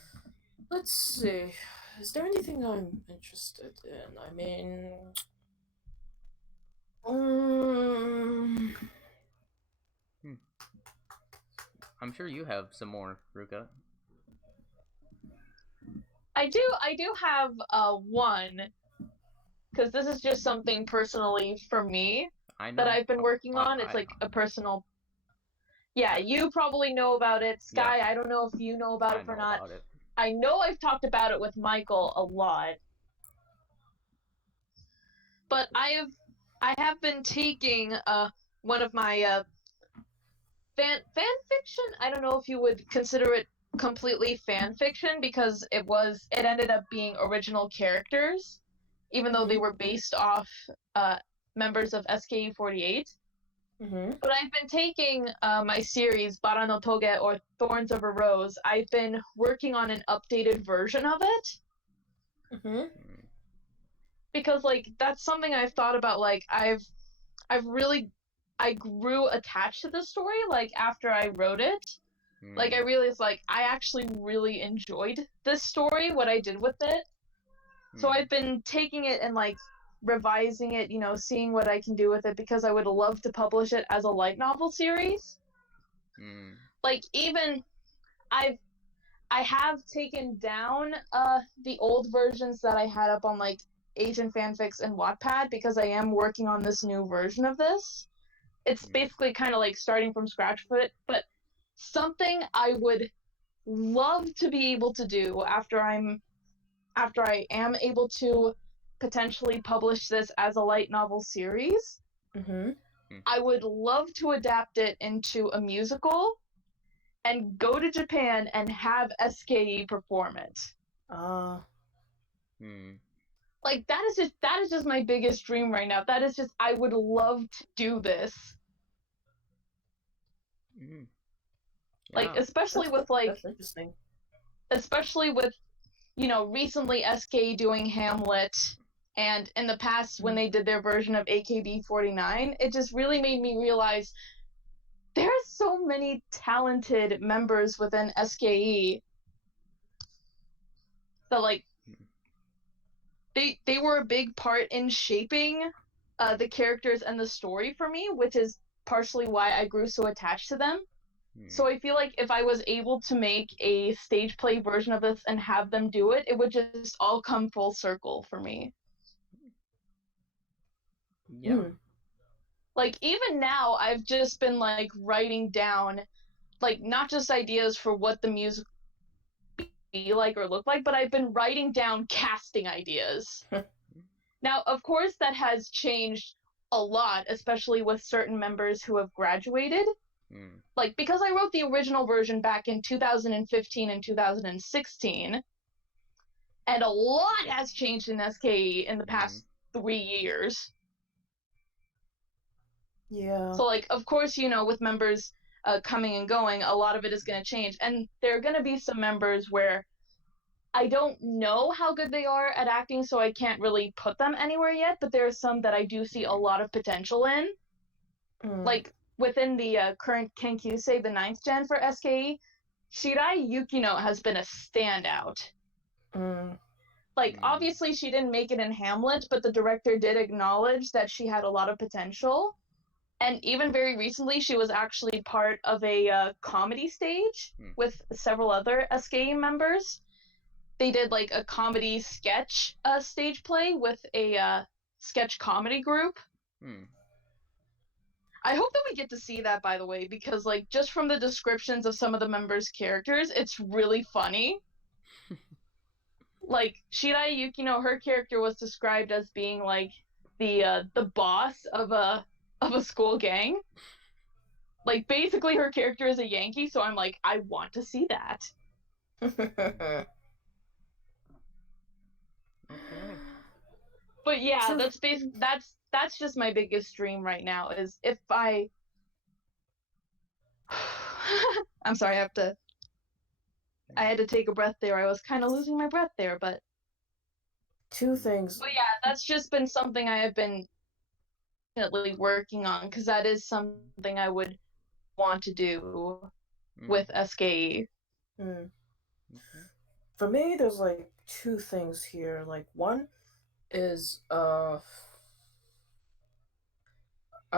Let's see. Is there anything I'm interested in? I mean... I'm sure you have some more, Ruka. I do have one, because this is just something personally for me that I've been working on. It's like a personal... Yeah, you probably know about it. Sky, I don't know if you know about it or not. I know I've talked about it with Michael a lot. But I have been taking one of my fan fiction. I don't know if you would consider it completely fan fiction, because it ended up being original characters, even though they were based off members of SKE48. But I've been taking my series Bara no Toge, or Thorns of a Rose. I've been working on an updated version of it. Because, like, that's something I've thought about. Like, I grew attached to the story, like, after I wrote it. Like, I realized, like, I actually really enjoyed this story, what I did with it. So I've been taking it and, like, revising it, seeing what I can do with it, because I would love to publish it as a light novel series. Like, even I have taken down the old versions that I had up on, like, Asian fanfics and Wattpad, because I am working on this new version of this. It's basically kind of like starting from scratch with it, but something I would love to be able to do after I am able to potentially publish this as a light novel series. I would love to adapt it into a musical and go to Japan and have SKE perform it. Like, that is just my biggest dream right now. That is just, I would love to do this. Like, especially with, like, that's interesting. Especially with, recently SK doing Hamlet, and in the past when they did their version of AKB49, it just really made me realize there's so many talented members within SKE that, like, they were a big part in shaping the characters and the story for me, which is partially why I grew so attached to them. So I feel like if I was able to make a stage play version of this and have them do it, it would just all come full circle for me. Like, even now, I've just been, like, writing down, like, not just ideas for what the music be like or look like, but I've been writing down casting ideas. Now, of course, that has changed a lot, especially with certain members who have graduated. Like, because I wrote the original version back in 2015 and 2016, and a lot has changed in SKE in the past 3 years. Yeah. So, like, of course, with members coming and going, a lot of it is going to change. And there are going to be some members where I don't know how good they are at acting, so I can't really put them anywhere yet, but there are some that I do see a lot of potential in. Like, within the current Kenkyusei, the 9th gen for SKE, Shirai Yukino has been a standout. Like, obviously she didn't make it in Hamlet, but the director did acknowledge that she had a lot of potential. And even very recently, she was actually part of a comedy stage with several other SKE members. They did like a comedy sketch stage play with a sketch comedy group. I hope that we get to see that, by the way, because like just from the descriptions of some of the members' characters, it's really funny. Like Shirai Yukino, her character was described as being like the boss of a school gang. Like basically her character is a Yankee, so I'm like, I want to see that. Okay. But yeah, that's just my biggest dream right now is if I I'm sorry, I had to take a breath there. I was kind of losing my breath there, but two things. But yeah, that's just been something I have been definitely working on because that is something I would want to do with SKE. For me, there's like two things here. Like one is I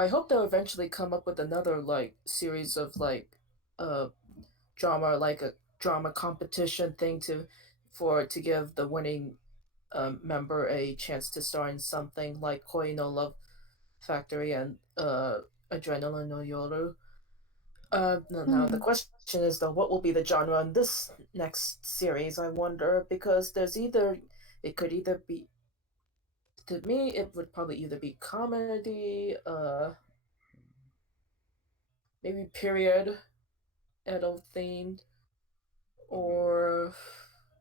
hope they'll eventually come up with another like series of like drama, like a drama competition thing to give the winning member a chance to star in something like Koi no Love Factory and Adrenaline no Yoru. Now the question is though, what will be the genre in this next series? I wonder, because it could either be, to me it would probably either be comedy, maybe period, adult themed, or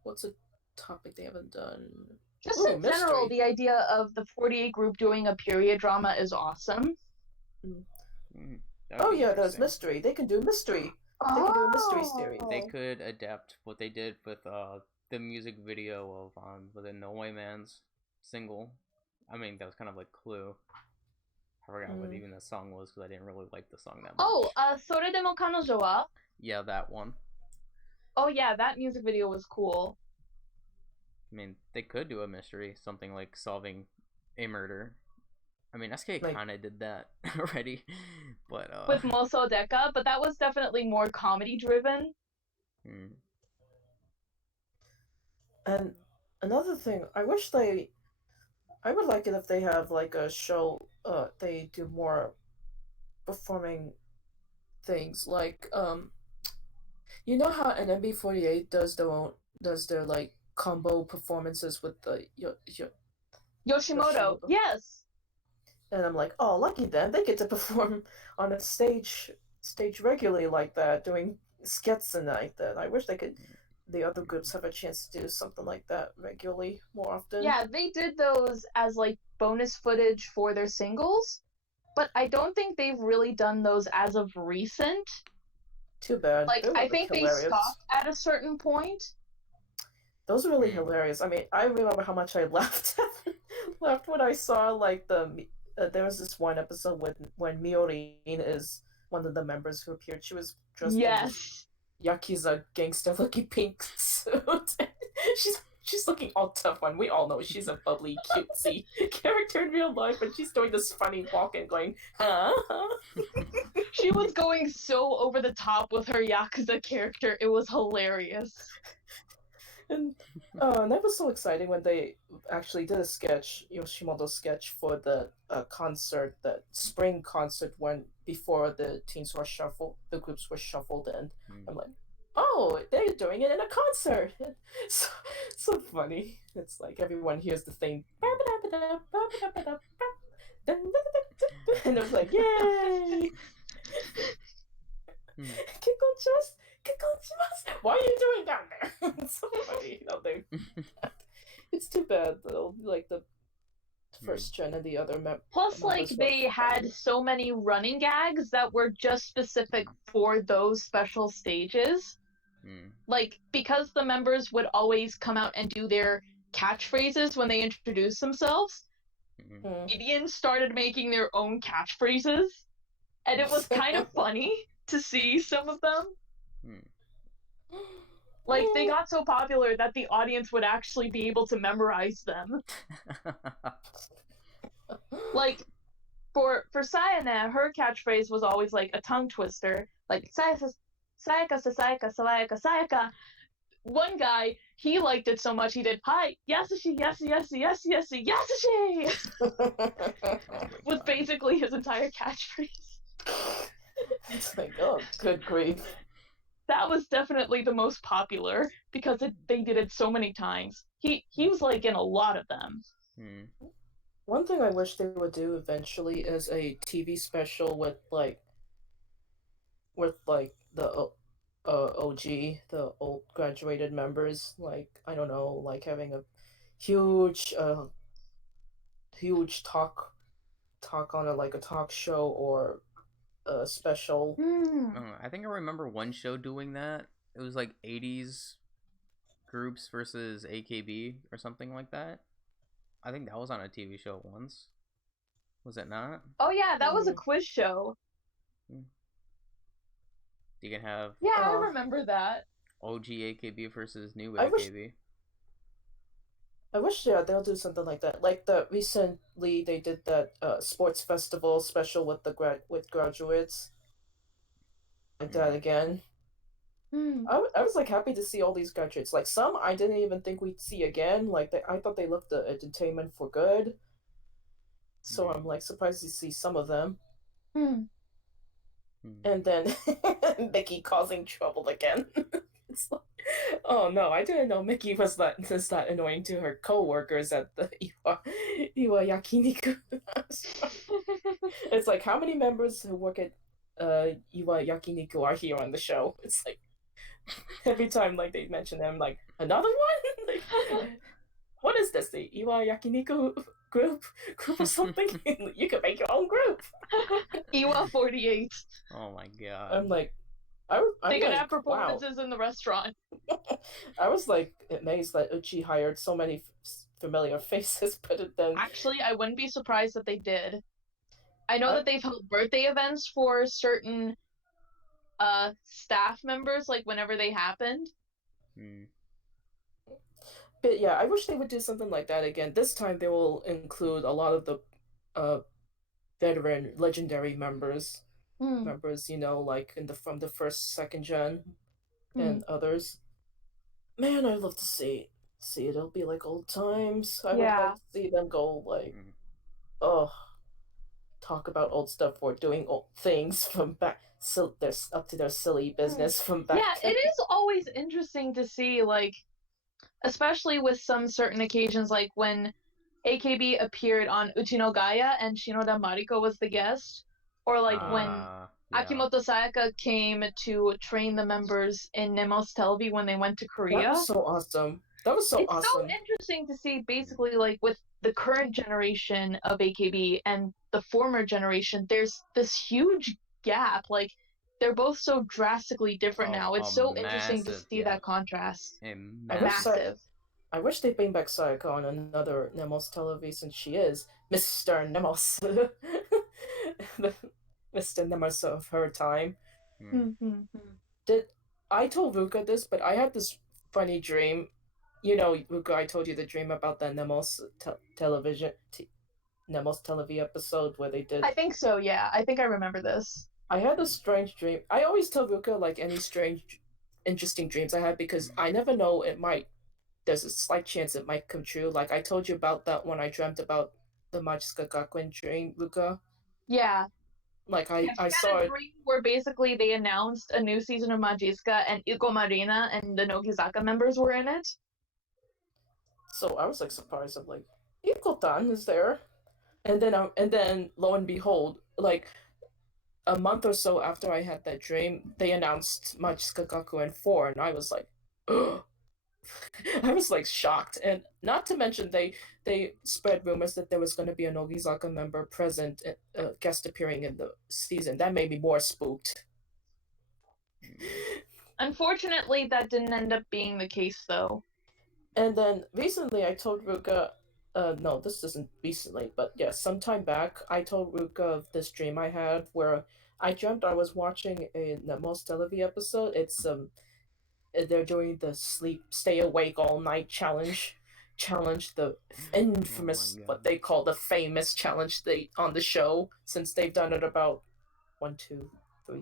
what's a topic they haven't done? Just in general, the idea of the 48 group doing a period drama is awesome. Oh yeah, there's mystery. They can do mystery. They can do a mystery series. They could adapt what they did with the music video of the No Way Man's single. I mean, that was kind of like Clue. I forgot what even the song was because I didn't really like the song that much. Oh, Soredemo Kanojo wa? Yeah, that one. Oh yeah, that music video was cool. I mean, they could do a mystery, something like solving a murder. I mean, SK kind of did that already, but with Moso Deka, but that was definitely more comedy driven. And another thing, I would like it if they have like a show. They do more performing things, like you know how NMB48 does their like combo performances with the Yoshimoto. Yes. And I'm like, oh, lucky them. They get to perform on a stage regularly like that, doing skits and like that. I wish the other groups have a chance to do something like that regularly more often. Yeah, they did those as like bonus footage for their singles, but I don't think they've really done those as of recent. Too bad. Like, I think hilarious. They stopped at a certain point. Those are really hilarious. I mean, I remember how much I laughed when I saw like there was this one episode when Miorin is one of the members who appeared. She was dressed in this Yakuza gangster-looking pink suit. she's looking all tough when we all know she's a bubbly, cutesy character in real life, and she's doing this funny walk and going, huh? She was going so over the top with her Yakuza character. It was hilarious. And that was so exciting when they actually did a sketch, Yoshimoto's sketch, for the concert, the spring concert, before the groups were shuffled in. I'm like, oh, they're doing it in a concert. So funny. It's like everyone hears the thing, and it was like, yay! Why are you doing down there? It's so funny. It's too bad though. Like the first gen and the other Plus, like they had so many running gags that were just specific for those special stages. Like, because the members would always come out and do their catchphrases when they introduced themselves, comedians started making their own catchphrases, and it was kind of funny to see some of them. Like, they got so popular that the audience would actually be able to memorize them. Like, for Sayane, her catchphrase was always like a tongue twister, like Sayaka, Sayaka, Sayaka, Sayaka, Sayaka. One guy, he liked it so much he did hi Yasushi, Yasushi, Yasushi was basically his entire catchphrase. It's like, oh, good grief. That was definitely the most popular because they did it so many times. He was like in a lot of them. One thing I wish they would do eventually is a TV special with the OG, the old graduated members. Like, I don't know, like having a huge huge talk on a talk show or a special. I think I remember one show doing that. It was like 80s groups versus AKB or something like that. I think that was on a TV show once. Was it not? Oh yeah, that was a quiz show. You can have I remember that. OG AKB versus new AKB. I wish they'll do something like that. Like recently they did that sports festival special with with graduates. Like that again. I was like happy to see all these graduates. Like some I didn't even think we'd see again. Like I thought they left the entertainment for good. So I'm like surprised to see some of them. And then Mickey causing trouble again. It's like, oh no, I didn't know Mickey was that annoying to her co-workers at the Iwa Yakiniku. It's like, how many members who work at Iwa Yakiniku are here on the show? It's like every time like they mention them, like another one. Like, what is this? The Iwa Yakiniku group or something? You can make your own group. Iwa48. Oh my god. I'm like, they could have performances in the restaurant. I was like amazed that Uchi hired so many familiar faces, but then actually, I wouldn't be surprised that they did. I know that they've held birthday events for certain staff members, like whenever they happened. But yeah, I wish they would do something like that again. This time they will include a lot of the veteran legendary members. Members, you know, like from the first, second gen and others. Man, I'd love to see it. It'll be like old times. I would like to see them go like talk about old stuff or doing old things from back, so they're up to their silly business from back. Yeah, it is always interesting to see, like, especially with some certain occasions, like when AKB appeared on Uchi no Gaya and Shinoda Mariko was the guest, or like when Akimoto Sayaka came to train the members in Nemos Televi when they went to Korea. That was so awesome. It's so interesting to see, basically, like, with the current generation of AKB and the former generation, there's this huge gap. Like, they're both so drastically different now. It's so interesting to see that contrast. Massive. I wish they bring back Sayaka on another Nemos Televi, since she is Mr. Nemos. Mr. Nemos of her time. I told Ruka this, but I had this funny dream. You know, Ruka, I told you the dream about the Nemos Nemos Televi episode where they did. I think so, yeah. I think I remember this. I had a strange dream. I always tell Ruka, like, any strange, interesting dreams I have, because I never know, there's a slight chance it might come true. Like, I told you about that when I dreamt about the Majiska Gakuen dream, Ruka. Yeah. Like, I saw a dream where basically they announced a new season of Majiska and Iko Marina and the Nogizaka members were in it. So I was like surprised. I'm like, Iko-tan is there, and then lo and behold, like a month or so after I had that dream, they announced Majiska Gakuen 4, and I was like, ugh. I was like shocked, and not to mention they spread rumors that there was going to be a Nogizaka member present, guest appearing in the season. That made me more spooked. Unfortunately, that didn't end up being the case, though. And then recently I told Ruka, no, this isn't recently, but yeah, sometime back, I told Ruka of this dream I had where I dreamt I was watching a Most Televi episode. It's they're doing the stay awake all night challenge, the infamous, God. what they call the famous challenge they on the show, since they've done it about 1, 2, 3,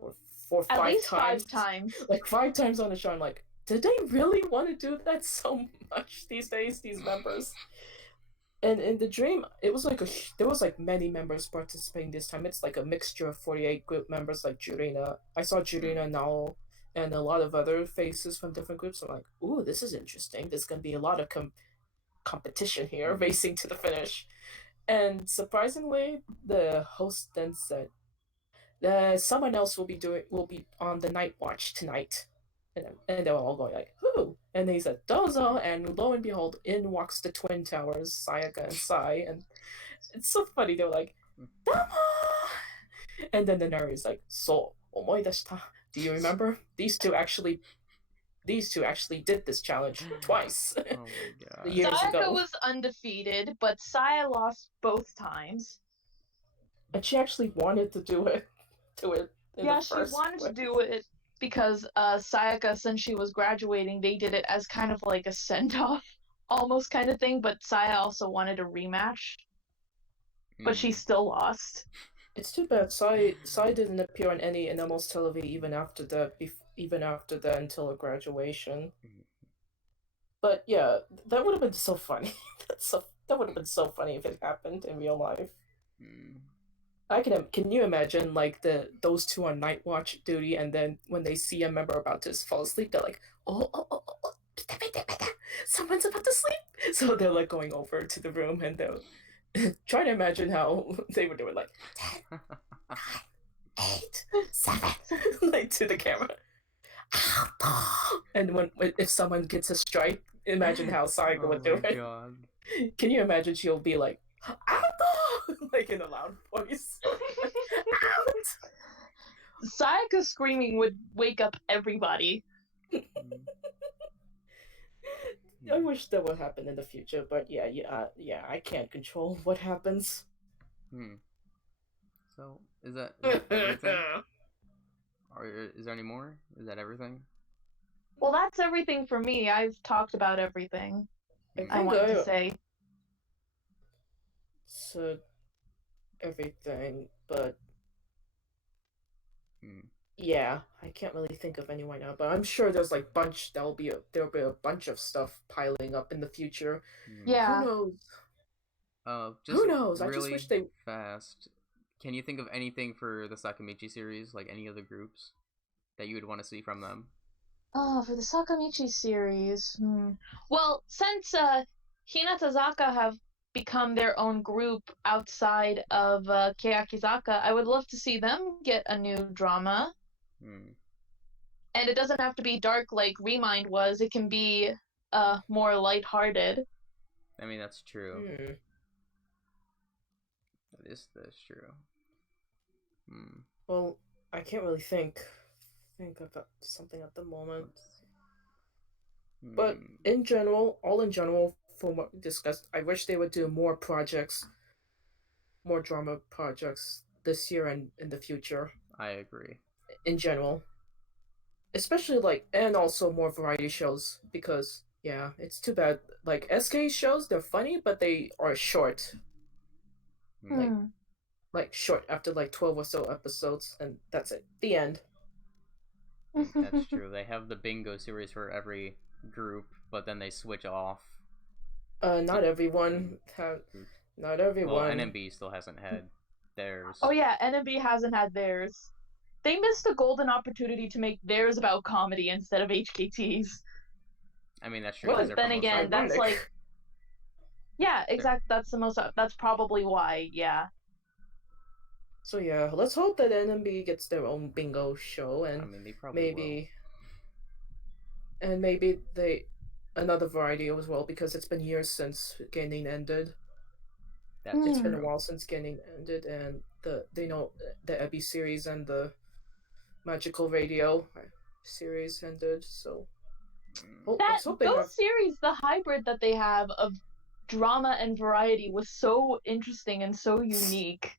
or 4, At 5 least times. 5 times. Like 5 times on the show. I'm like, did they really want to do that so much these days, these members? And in the dream, it was like there was like many members participating this time. It's like a mixture of 48 group members, like Jurina. I saw Jurina, Nao, and a lot of other faces from different groups. I'm like, ooh, this is interesting. There's gonna be a lot of competition here, racing to the finish. And surprisingly, the host then said, someone else will be on the night watch tonight. And they were all going like, who? And he said, Dozo, and lo and behold, in walks the Twin Towers, Sayaka and Sai, and it's so funny, they were like, Domo! And then the narrator's like, so, omoidashita. Do you remember? These two actually did this challenge twice. Oh my god. Years Sayaka ago. was undefeated, but Saya lost both times. And she actually wanted to do it. Yeah, she wanted to do it because Sayaka, since she was graduating, they did it as kind of like a send-off, almost kind of thing, but Saya also wanted a rematch. But she still lost. It's too bad Sai didn't appear on any Animals Television even after that until her graduation. But yeah, that would have been so funny. That would have been so funny if it happened in real life. Can you imagine like those two on night watch duty, and then when they see a member about to fall asleep, they're like, oh, someone's about to sleep. So they're like going over to the room, and they're trying to imagine how they would do it, like 10, 9, 8, 7, like to the camera. And if someone gets a strike, imagine how Sayaka would do it. God. Can you imagine she'll be like, out! Like in a loud voice. Out! Sayaka screaming would wake up everybody. I wish that would happen in the future, but yeah, I can't control what happens. So, is that everything? Or is there any more? Is that everything? Well, that's everything for me. I've talked about everything I wanted to say. So, everything, but yeah, I can't really think of any right now, but I'm sure there's like there'll be a bunch of stuff piling up in the future. Yeah. Who knows? Who knows? Really I just wish they fast. Can you think of anything for the Sakamichi series, like any other groups that you would want to see from them? Oh, for the Sakamichi series. Well, since Hinatazaka have become their own group outside of Keyakizaka, I would love to see them get a new drama. And it doesn't have to be dark like Remind was. It can be more lighthearted. I mean, that's true. That's true. Well, I can't really think about something at the moment. But in general, from what we discussed, I wish they would do more drama projects this year and in the future. I agree. In general. Especially and also more variety shows, because yeah, it's too bad. Like SK shows, they're funny, but they are short. Like short after like 12 or so episodes, and that's it. The end. That's true. They have the bingo series for every group, but then they switch off. Not everyone. Not everyone. Well, NMB still hasn't had theirs. Oh yeah, NMB hasn't had theirs. They missed a golden opportunity to make theirs about comedy instead of HKT's. I mean, that's true. But then again, that's like... Yeah, exactly. That's probably why, yeah. So yeah, let's hope that NMB gets their own bingo show, and I mean, they probably will. And maybe another variety as well, because it's been years since Genin ended. It's been a while since Genin ended, and the Ebi series and the Magical Radio series ended. So let's hope they Those have. series, the hybrid that they have of drama and variety was so interesting and so unique.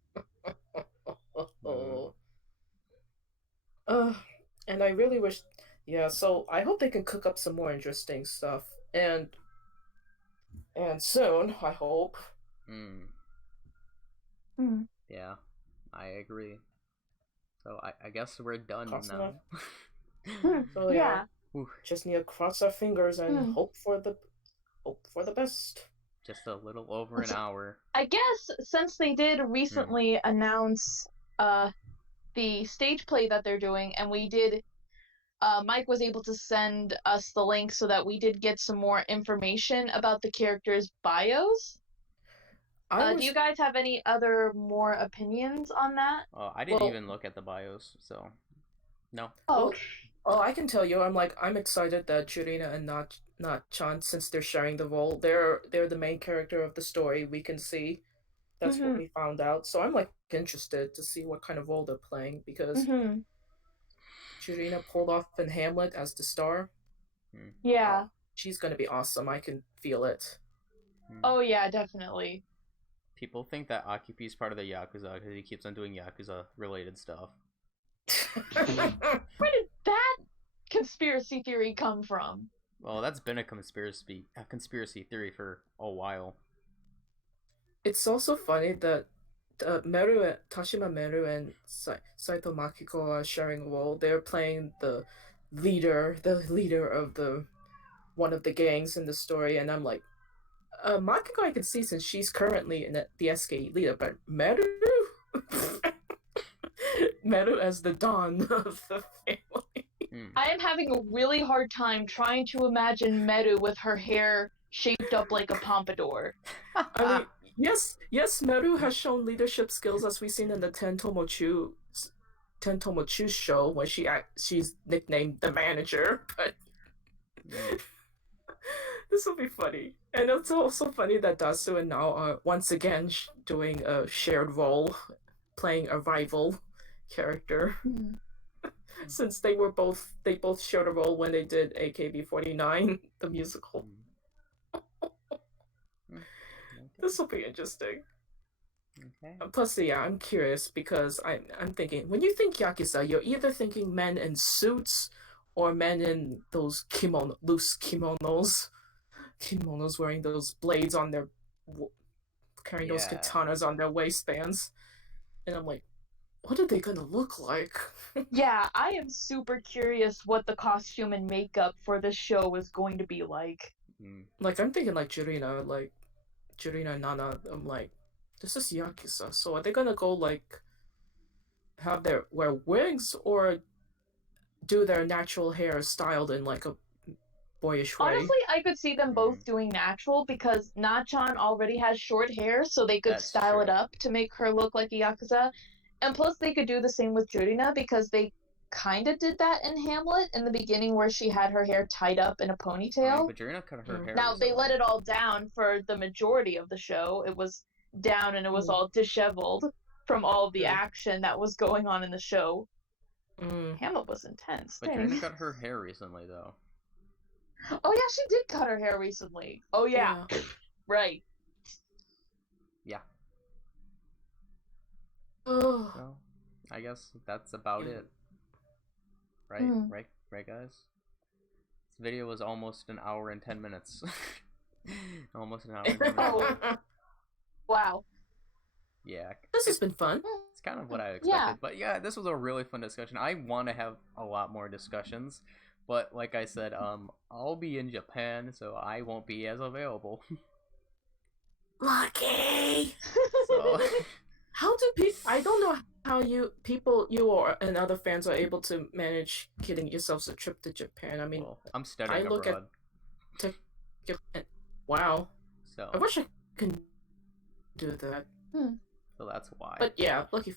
And I really wish, yeah. So I hope they can cook up some more interesting stuff, and soon I hope. Yeah, I agree. So I guess we're done Close now. So Yeah. Just need to cross our fingers and hope for the best. Just a little over an hour. I guess since they did recently announce the stage play that they're doing, and we did Mike was able to send us the link so that we did get some more information about the characters' bios. Do you guys have any other more opinions on that? I didn't even look at the bios, so no. Oh, well, I can tell you, I'm excited that Jurina and Not-chan, since they're sharing the role, they're the main character of the story. We can see that's what we found out. So I'm like interested to see what kind of role they're playing, because Jurina pulled off in Hamlet as the star. Yeah. She's gonna be awesome. I can feel it. Oh yeah, definitely. People think that Akipi is part of the Yakuza because he keeps on doing Yakuza-related stuff. Where did that conspiracy theory come from? Well, that's been a conspiracy theory for a while. It's also funny that Tashima Meru and Saito Makiko are sharing a role. They're playing the leader of one of the gangs in the story, and I'm like, Makiko I can see since she's currently in the SK leader, but Meru Meru as the Don of the family. I am having a really hard time trying to imagine Meru with her hair shaped up like a pompadour. I mean, yes, Meru has shown leadership skills, as we've seen in the Ten Tomochu show, when she's nicknamed the manager, but this will be funny. And it's also funny that Dasu and Nao are once again doing a shared role, playing a rival character. Since they both shared a role when they did AKB49, the musical. This will be interesting. Okay. Plus, yeah, I'm curious because I'm thinking, when you think Yakuza, you're either thinking men in suits or men in those loose kimonos wearing those blades on their, carrying those katanas on their waistbands, and I'm like, what are they gonna look like? Yeah, I am super curious what the costume and makeup for this show is going to be like. Like, I'm thinking like Jurina and Nana. I'm like, this is Yakuza, so are they gonna go like wear wigs or do their natural hair styled in like a boyish way? Honestly, I could see them both doing natural, because Na-chan already has short hair, so they could style it up to make her look like a Yakuza. And plus, they could do the same with Jurina, because they kind of did that in Hamlet in the beginning, where she had her hair tied up in a ponytail. But Jurina cut her hair. Now, they let it all down for the majority of the show. It was down and it was all disheveled from all of the action that was going on in the show. Hamlet was intense. But Jurina cut her hair recently, though. Oh yeah, she did cut her hair recently. Oh yeah. Right. Yeah. So, I guess that's about it. Right? Right, guys? This video was almost an hour and 10 minutes. Almost an hour and 10 minutes. Wow. Yeah. This has been fun. It's kind of what I expected. But yeah, this was a really fun discussion. I want to have a lot more discussions. But like I said, I'll be in Japan, so I won't be as available. Lucky! So... How do people... I don't know how you and other fans are able to manage getting yourselves a trip to Japan. I mean... Well, I'm studying abroad. Wow. So... I wish I could do that. So that's why. But yeah, lucky...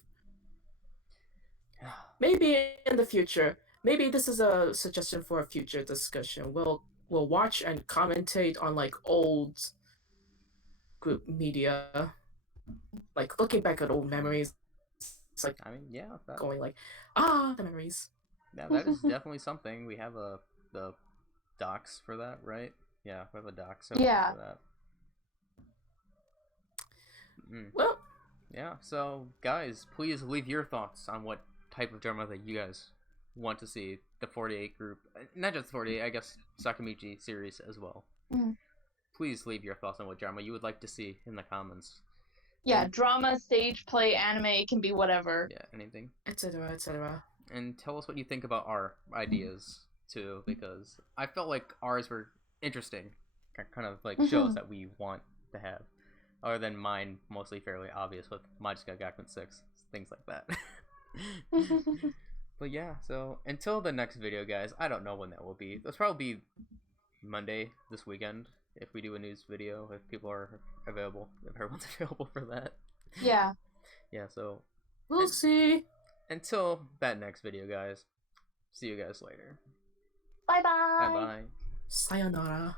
Maybe in the future... Maybe this is a suggestion for a future discussion. We'll watch and commentate on like old group media, like looking back at old memories it's like I mean, yeah, going like, the memories. that is definitely something. We have the docs for that, right? Yeah, we have a doc so Yeah. for that. Well, Yeah, so guys, please leave your thoughts on what type of drama that you guys want to see the 48 group, not just 48, I guess Sakamichi series as well. Mhm. Please leave your thoughts on what drama you would like to see in the comments. Yeah, drama, stage play, anime, it can be whatever. Yeah, anything. etc. etc. And tell us what you think about our ideas too, because I felt like ours were interesting, kind of like shows that we want to have. Other than mine, mostly fairly obvious with Majiska Gakuen 6, things like that. But yeah, so until the next video, guys, I don't know when that will be. It'll probably be Monday this weekend if we do a news video, if people are available, if everyone's available for that. Yeah. Yeah, so We'll see. until that next video, guys, see you guys later. Bye-bye. Bye-bye. Sayonara.